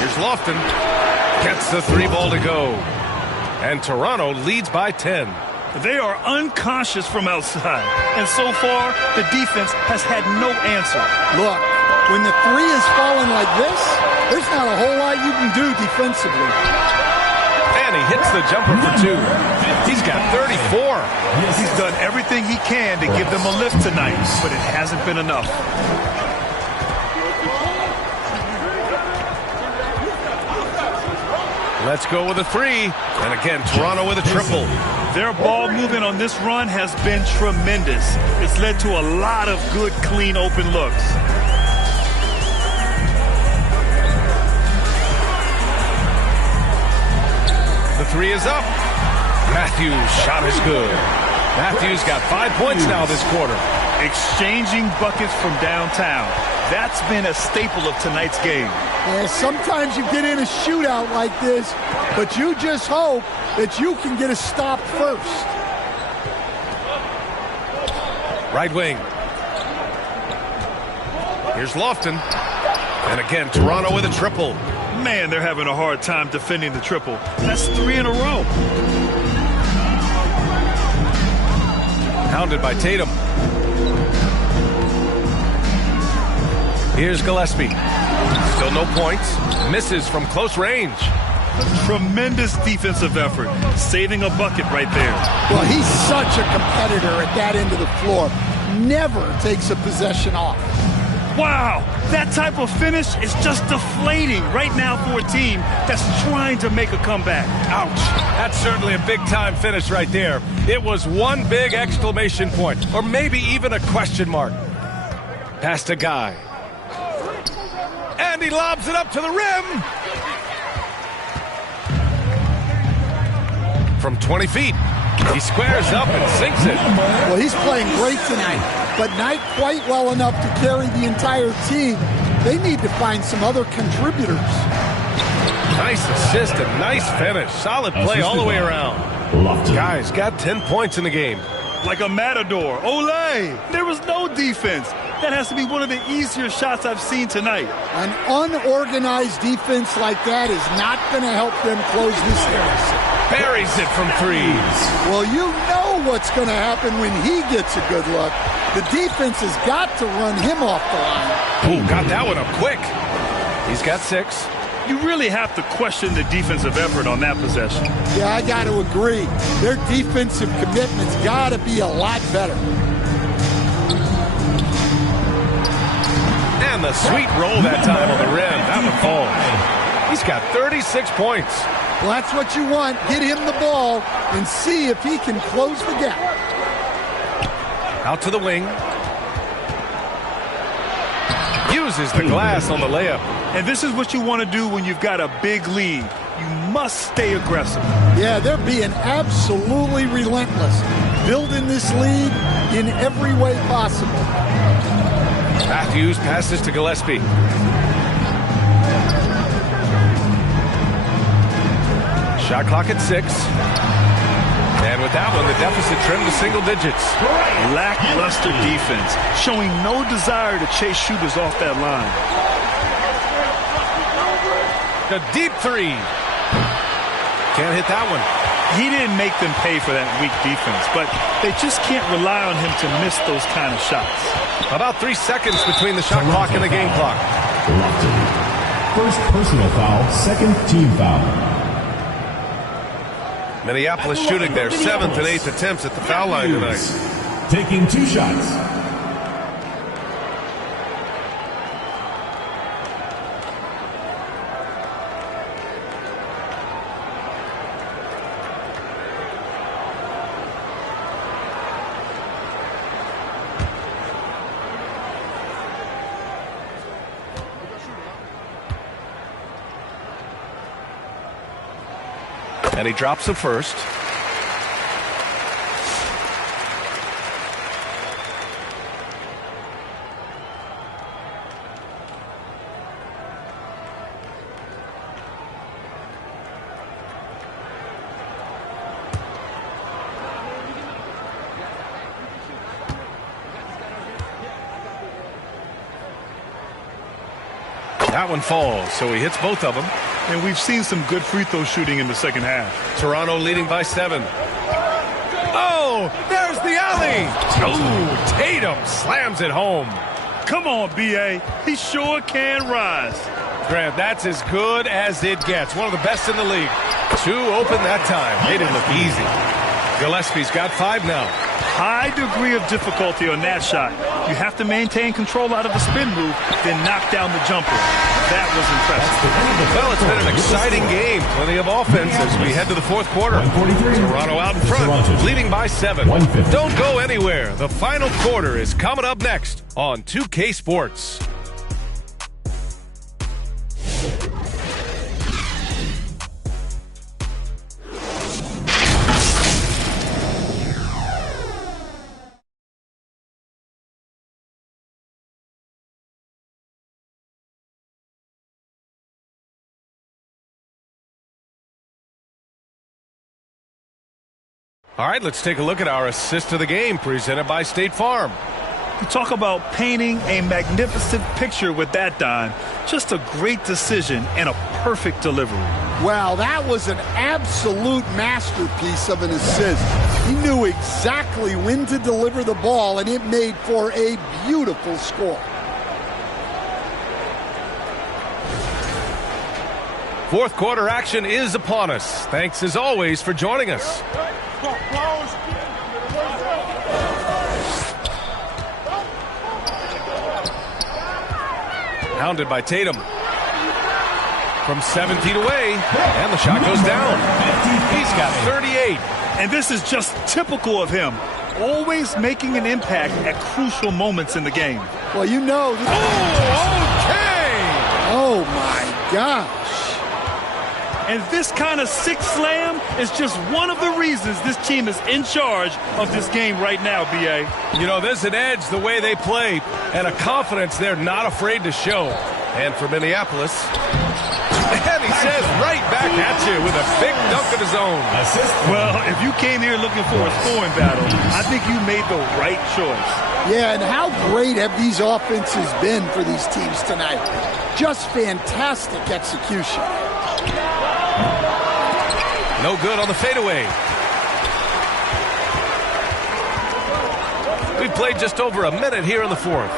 Here's Lofton. Gets the 3 ball to go. And Toronto leads by 10. They are unconscious from outside. And so far, the defense has had no answer. Look, when the 3 is falling like this, there's not a whole lot you can do defensively. And he hits the jumper for 2. He's got 34. He's done everything he can to give them a lift tonight, but it hasn't been enough. Let's go with a 3. And again, Toronto with a triple. Their ball movement on this run has been tremendous. It's led to a lot of good, clean, open looks. The 3 is up. Matthews' shot is good. Matthews got 5 points now this quarter. Exchanging buckets from downtown. That's been a staple of tonight's game. Yeah, sometimes you get in a shootout like this, but you just hope that you can get a stop first. Right wing. Here's Lofton. And again, Toronto with a triple. Man, they're having a hard time defending the triple. That's 3 in a row. Hounded by Tatum. Here's Gillespie. Still no points. Misses from close range. Tremendous defensive effort. Saving a bucket right there. Well, he's such a competitor at that end of the floor. Never takes a possession off. Wow, that type of finish is just deflating right now for a team that's trying to make a comeback. Ouch. That's certainly a big-time finish right there. It was one big exclamation point, or maybe even a question mark. Past a guy. And he lobs it up to the rim. From 20 feet. He squares up and sinks it. Well, he's playing great tonight, but not quite well enough to carry the entire team. They need to find some other contributors. Nice assist and nice finish. Solid play all the way around. Guys got 10 points in the game. Like a matador. Olé! There was no defense. That has to be one of the easier shots I've seen tonight. An unorganized defense like that is not going to help them close this deficit. Buries it from 3. Well, you know what's going to happen when he gets a good look. The defense has got to run him off the line. Ooh, got that one up quick. He's got 6. You really have to question the defensive effort on that possession. Yeah, I got to agree. Their defensive commitment's got to be a lot better. And the sweet roll that time on the rim. That one falls. He's got 36 points. Well, that's what you want. Get him the ball and see if he can close the gap. Out to the wing. Uses the glass on the layup. And this is what you want to do when you've got a big lead. You must stay aggressive. Yeah, they're being absolutely relentless, building this lead in every way possible. Matthews passes to Gillespie. Shot clock at 6. And with that one, the deficit trimmed to single digits. Lackluster defense, showing no desire to chase shooters off that line. A deep 3. Can't hit that one. He didn't make them pay for that weak defense, but they just can't rely on him to miss those kind of shots. About 3 seconds between the shot clock and the game clock. First personal foul, second team foul. Minneapolis shooting their 7th and 8th attempts at the foul line tonight. Taking 2 shots. And he drops the first. That one falls, so he hits both of them. And we've seen some good free throw shooting in the second half. Toronto leading by 7. Oh, there's the alley. Oh, Tatum slams it home. Come on, B.A. He sure can rise. Grant, that's as good as it gets. One of the best in the league. 2 open that time. Made it look easy. Gillespie's got 5 now. High degree of difficulty on that shot. You have to maintain control out of the spin move, then knock down the jumper. That was impressive. Well, it's been an exciting game. Plenty of offense as we head to the 4th quarter. Toronto out in front, leading by 7. Don't go anywhere. The final quarter is coming up next on 2K Sports. All right, let's take a look at our assist of the game presented by State Farm. You talk about painting a magnificent picture with that, Don. Just a great decision and a perfect delivery. Wow, that was an absolute masterpiece of an assist. He knew exactly when to deliver the ball, and it made for a beautiful score. Fourth quarter action is upon us. Thanks as always for joining us. Hounded by Tatum. From 7 feet away, and the shot goes down. He's got 38. And this is just typical of him. Always making an impact at crucial moments in the game. Well, you know. Okay! Oh, my gosh. And this kind of sick slam is just one of the reasons this team is in charge of this game right now, B.A. You know, there's an edge the way they play and a confidence they're not afraid to show. And for Minneapolis, and he says right back at you with a big dunk of his own. Well, if you came here looking for a scoring battle, I think you made the right choice. Yeah, and how great have these offenses been for these teams tonight? Just fantastic execution. No good on the fadeaway. We've played just over a minute here in the 4th.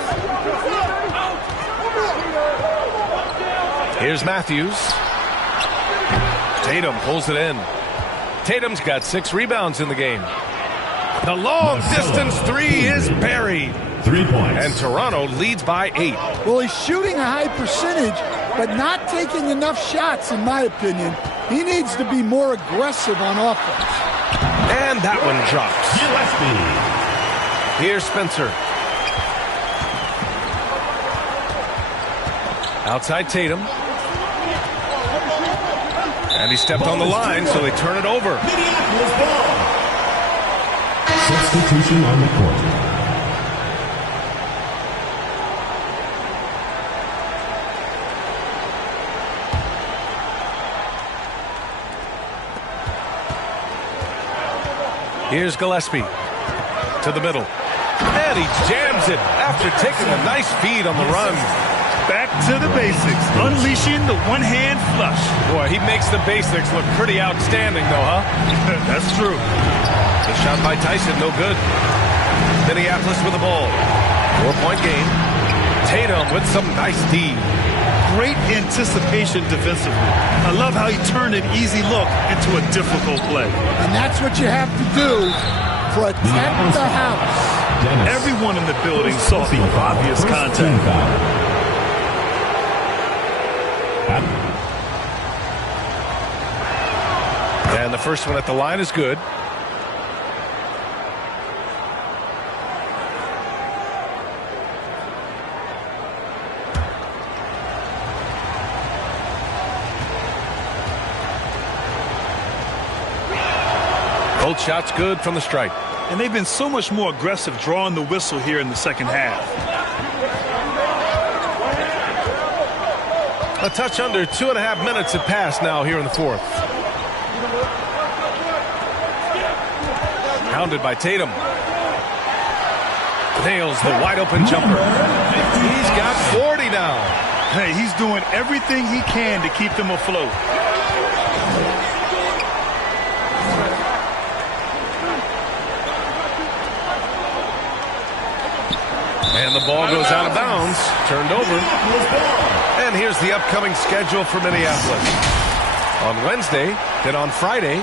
Here's Matthews. Tatum pulls it in. Tatum's got 6 rebounds in the game. The long distance 3 is buried. 3 points. And Toronto leads by 8. Well, he's shooting a high percentage, but not taking enough shots, in my opinion. He needs to be more aggressive on offense. And that one drops. Here's Spencer. Outside Tatum. And he stepped on the line, so they turn it over. Minneapolis ball. Substitution on the court. Here's Gillespie to the middle. And he jams it after taking a nice feed on the run. Back to the basics, unleashing the one-hand flush. Boy, he makes the basics look pretty outstanding, though, huh? That's true. The shot by Tyson, no good. Minneapolis with the ball. 4-point game. Tatum with some nice D. Great anticipation defensively. I love how he turned an easy look into a difficult play. And that's what you have to do. Protect the house. Everyone in the building saw the obvious contact. And the first one at the line is good. Both shots good from the stripe. And they've been so much more aggressive drawing the whistle here in the second half. A touch under 2.5 minutes have passed now here in the fourth. Hounded by Tatum. Nails the wide open jumper. He's got 40 now. Hey, he's doing everything he can to keep them afloat. And the ball goes out of bounds. Turned over. And here's the upcoming schedule for Minneapolis. On Wednesday, then on Friday.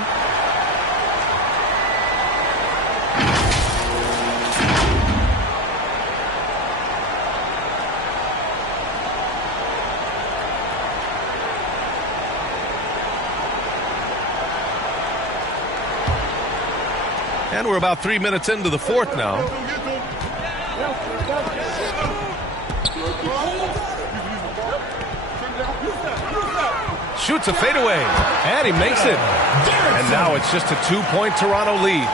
And we're about 3 minutes into the fourth now. Shoots a fadeaway, and he makes it. And now it's just a 2-point Toronto lead.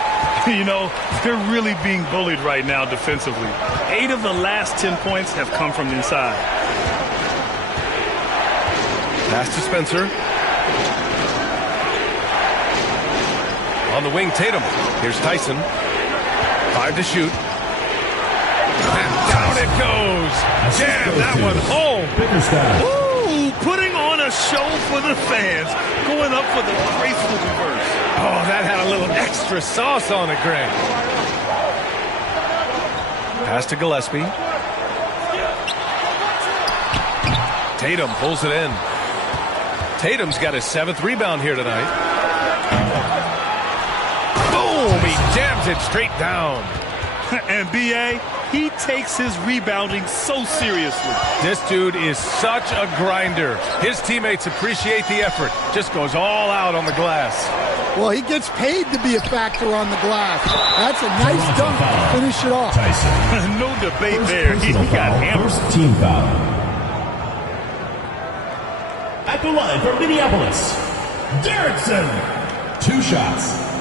You know, they're really being bullied right now defensively. 8 of the last 10 points have come from inside. Pass to Spencer. On the wing, Tatum. Here's Tyson. 5 to shoot. And down it goes. Jam that one home. Ooh, putting on a show for the fans. Going up for the graceful reverse. Oh, that had a little extra sauce on it, Greg. Pass to Gillespie. Tatum pulls it in. Tatum's got his 7th rebound here tonight. Boom! He jams it straight down. And B.A., he takes his rebounding so seriously. This dude is such a grinder. His teammates appreciate the effort. Just goes all out on the glass. Well, he gets paid to be a factor on the glass. That's a nice dunk to finish it off. No debate there. He got hammered. First team foul. At the line from Minneapolis, Derrickson. 2 shots.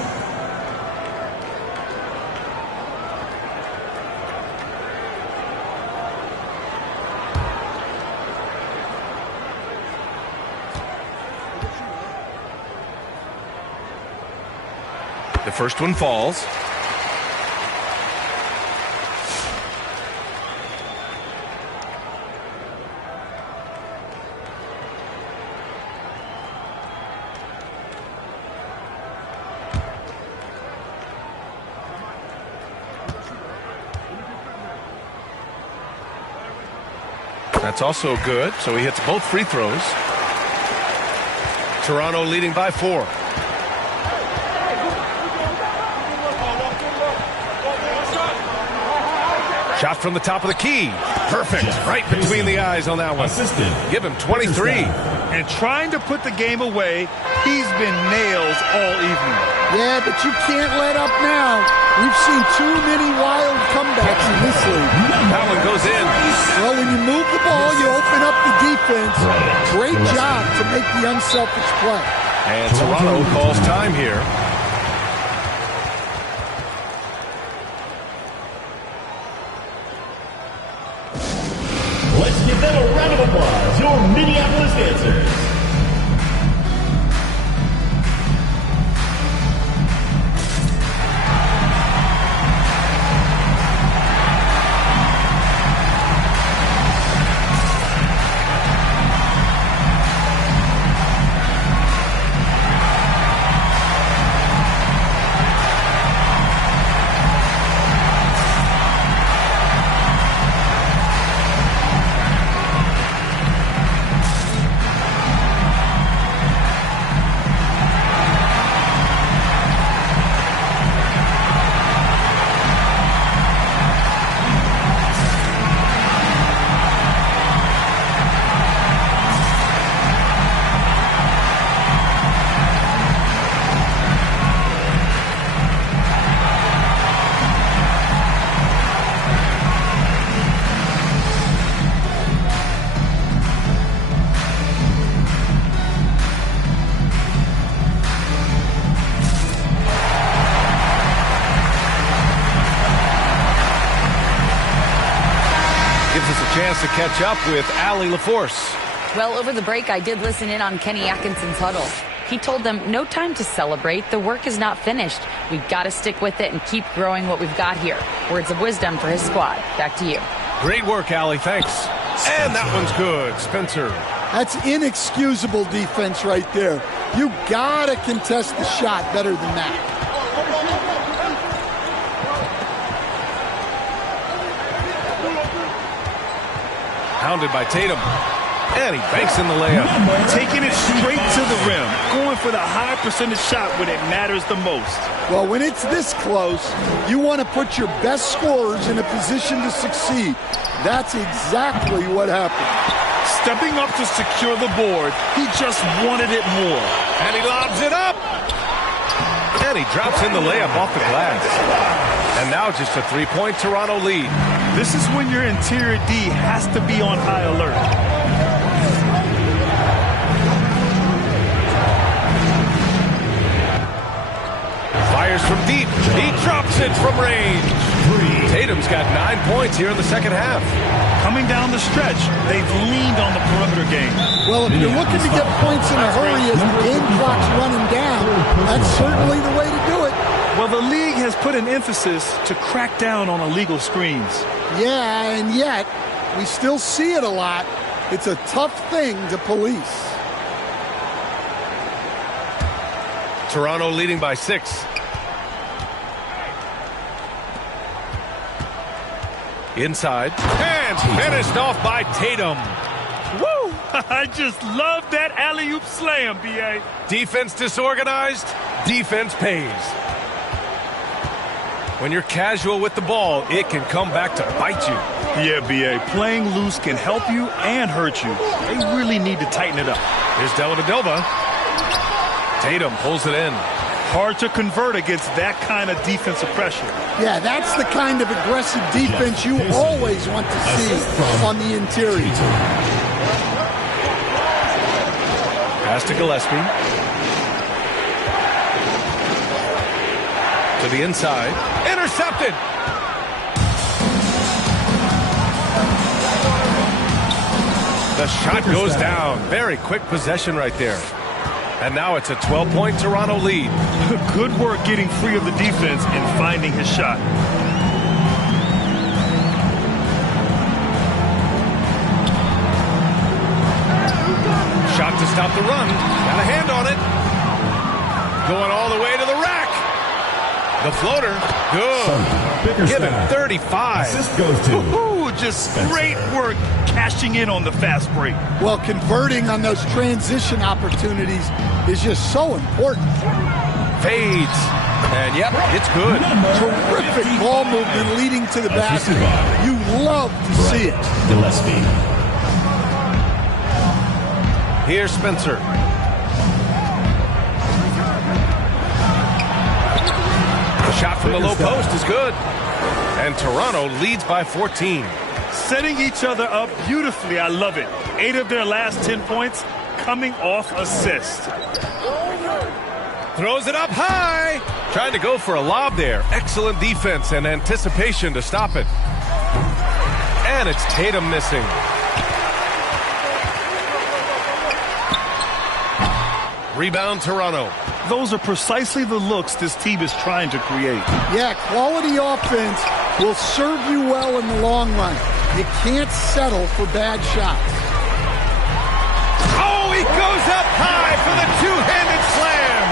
The first one falls. That's also good, so he hits both free throws. Toronto leading by 4. Shot from the top of the key. Perfect. Right between the eyes on that one. Give him 23. and trying to put the game away. He's been nails all evening. Yeah, but you can't let up now. We've seen too many wild comebacks in this league. That one goes in. Well, when you move the ball, you open up the defense. Great job to make the unselfish play. And Toronto calls time here. Let's give them a round of applause, your Minneapolis dancers. To catch up with Allie LaForce. Well, over the break, I did listen in on Kenny Atkinson's huddle. He told them, no time to celebrate. The work is not finished. We've got to stick with it and keep growing what we've got here. Words of wisdom for his squad. Back to you. Great work, Allie. Thanks. And that one's good. Spencer. That's inexcusable defense right there. You got to contest the shot better than that. Hounded by Tatum. And he banks in the layup. Taking it straight to the rim. Going for the high percentage shot when it matters the most. Well, when it's this close, you want to put your best scorers in a position to succeed. That's exactly what happened. Stepping up to secure the board, he just wanted it more. And he lobs it up. And he drops in the layup off the glass. And now just a three-point Toronto lead. This is when your interior D has to be on high alert. Fires from deep. He drops it from range. Tatum's got 9 points here in the second half. Coming down the stretch, they've leaned on the perimeter game. Well, if you're looking to get points in a hurry as the game clock's running down, that's certainly the way to do it. Well, the league has put an emphasis to crack down on illegal screens. Yeah, and yet, we still see it a lot. It's a tough thing to police. Toronto leading by 6. Inside. And finished off by Tatum. Woo! I just love that alley-oop slam, B.A. Defense disorganized, defense pays. When you're casual with the ball, it can come back to bite you. Yeah, B.A., playing loose can help you and hurt you. They really need to tighten it up. Here's Dellavedova. Tatum pulls it in. Hard to convert against that kind of defensive pressure. Yeah, that's the kind of aggressive defense you always want to see on the interior. Pass to Gillespie. To the inside. Intercepted. The shot goes down. Very quick possession right there. And now it's a 12-point Toronto lead. Good work getting free of the defense and finding his shot. Shot to stop the run. Got a hand on it. Going all the way to the rack. The floater. Good. Give him 35. This goes to just great work cashing in on the fast break. Well, converting on those transition opportunities is just so important. Fades. And yep, it's good. Terrific ball movement leading to the basket. You love to see it. Gillespie. Here's Spencer. The shot from the low post is good. And Toronto leads by 14. Setting each other up beautifully. I love it. 8 of their last 10 points coming off assist. Throws it up high. Trying to go for a lob there. Excellent defense and anticipation to stop it. And it's Tatum missing. Rebound Toronto. Those are precisely the looks this team is trying to create. Yeah, quality offense will serve you well in the long run. You can't settle for bad shots. Oh, he goes up high for the two-handed slam.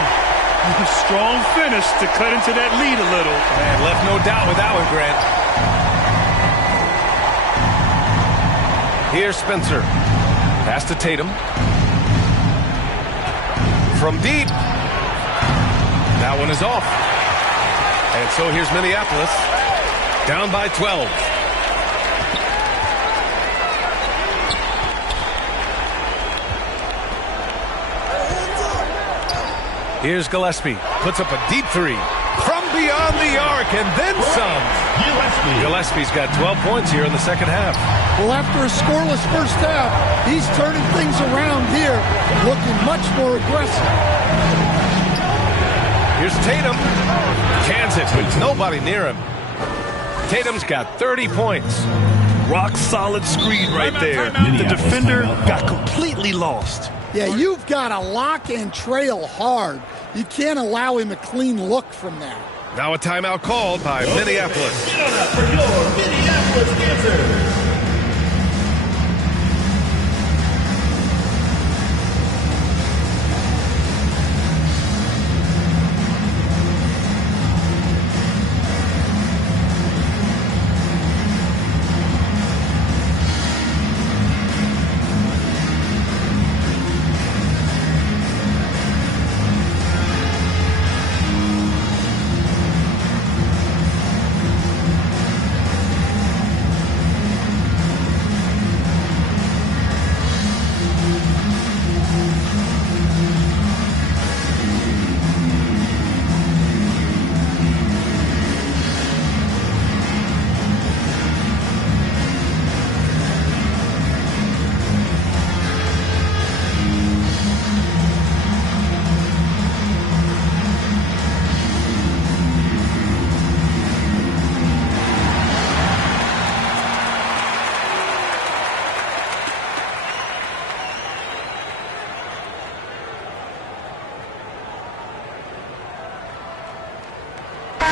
Strong finish to cut into that lead a little. Man, left no doubt with that one, Grant. Here's Spencer. Pass to Tatum. From deep. That one is off. And so here's Minneapolis. Down by 12. Here's Gillespie. Puts up a deep three. From beyond the arc and then some. Gillespie's got 12 points here in the second half. Well, after a scoreless first half, he's turning things around here, looking much more aggressive. Here's Tatum. Cans it with nobody near him. Tatum's got 30 points. Rock solid screen right there. The defender got completely lost. Yeah, you've got to lock and trail hard. You can't allow him a clean look from that. Now a timeout called by Minneapolis. Get on up for your Minneapolis Dancers.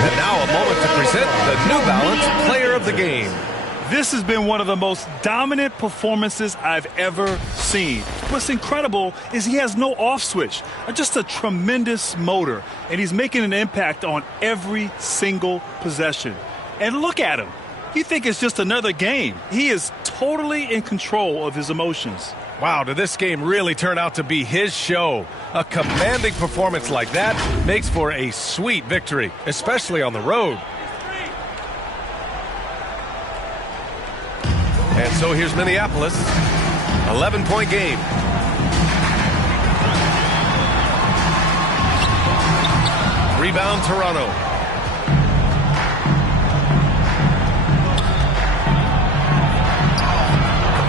And now a moment to present the New Balance Player of the Game. This has been one of the most dominant performances I've ever seen. What's incredible is he has no off switch, just a tremendous motor, and he's making an impact on every single possession. And look at him. You think it's just another game. He is totally in control of his emotions. Wow, did this game really turn out to be his show? A commanding performance like that makes for a sweet victory, especially on the road. And so here's Minneapolis, 11-point game. Rebound Toronto.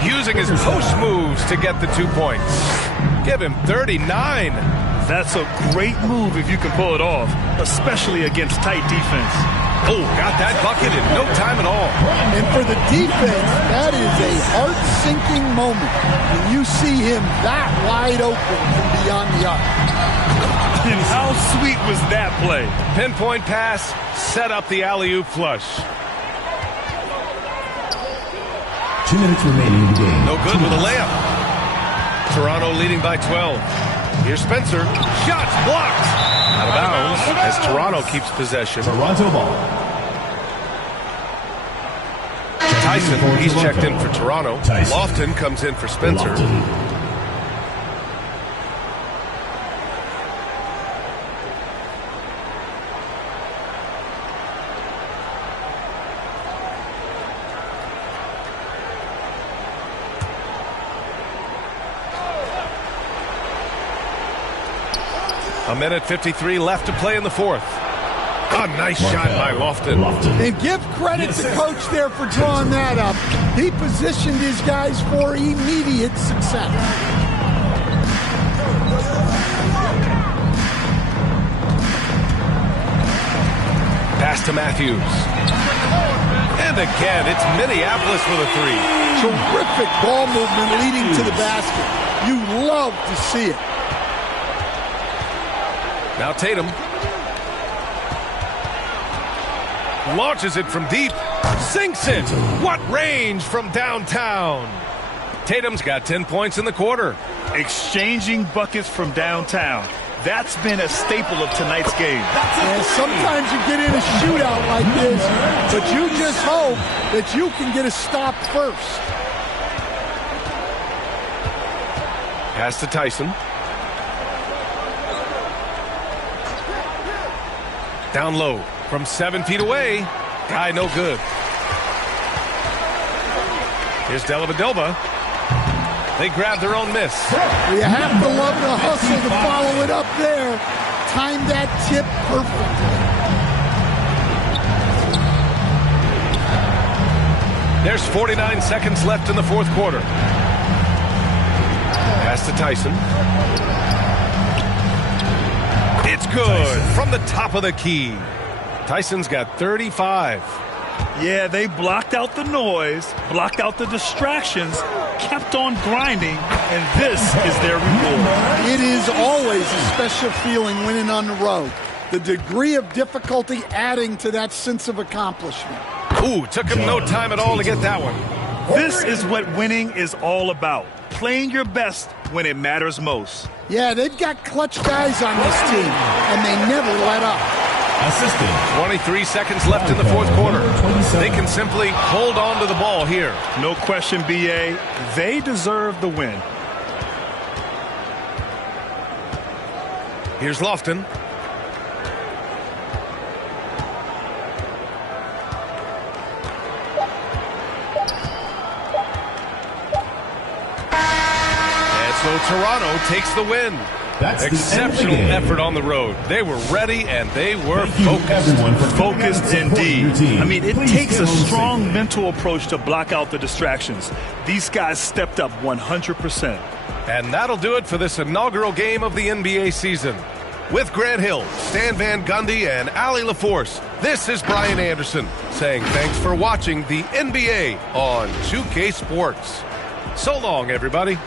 Using his post moves to get the 2 points. Give him 39. That's a great move if you can pull it off, especially against tight defense. Oh, got that bucket in no time at all. And for the defense, that is a heart-sinking moment when you see him that wide open from beyond the arc. And how sweet was that play? Pinpoint pass, set up the alley-oop flush. 2 minutes remaining in the game. No good with a layup. Toronto leading by 12. Here's Spencer. Shots blocked. Out of bounds as Toronto keeps possession. Toronto ball. Tyson, he's checked in for Toronto. Tyson. Lofton comes in for Spencer. Lofton. A minute 53 left to play in the fourth. A nice shot by Lofton. And give credit to Coach there for drawing that up. He positioned his guys for immediate success. Pass to Matthews. And again, it's Minneapolis with a three. Terrific ball movement leading to the basket. You love to see it. Now Tatum. Launches it from deep. Sinks it. What range from downtown. Tatum's got 10 points in the quarter. Exchanging buckets from downtown. That's been a staple of tonight's game. And sometimes you get in a shootout like this, but you just hope that you can get a stop first. Pass to Tyson. Down low from 7 feet away. Guy no good. Here's Dellavedova. They grab their own miss. You have to love the hustle to follow it up there. Time that tip perfectly. There's 49 seconds left in the fourth quarter. Pass to Tyson. It's good from the top of the key. Tyson's got 35. Yeah, they blocked out the noise, blocked out the distractions, kept on grinding, and this is their reward. It is always a special feeling winning on the road. The degree of difficulty adding to that sense of accomplishment. Ooh, took him no time at all to get that one. This is what winning is all about. Playing your best when it matters most. Yeah, they've got clutch guys on this team, and they never let up. 23 seconds left in the fourth quarter. They can simply hold on to the ball here. No question, B.A. They deserve the win. Here's Lofton. And so Toronto takes the win. Exceptional effort on the road. They were ready and they were focused. Focused indeed. I mean, it takes a strong mental approach to block out the distractions. These guys stepped up 100%. And that'll do it for this inaugural game of the NBA season. With Grant Hill, Stan Van Gundy, and Allie LaForce, this is Brian Anderson saying thanks for watching the NBA on 2K Sports. So long, everybody.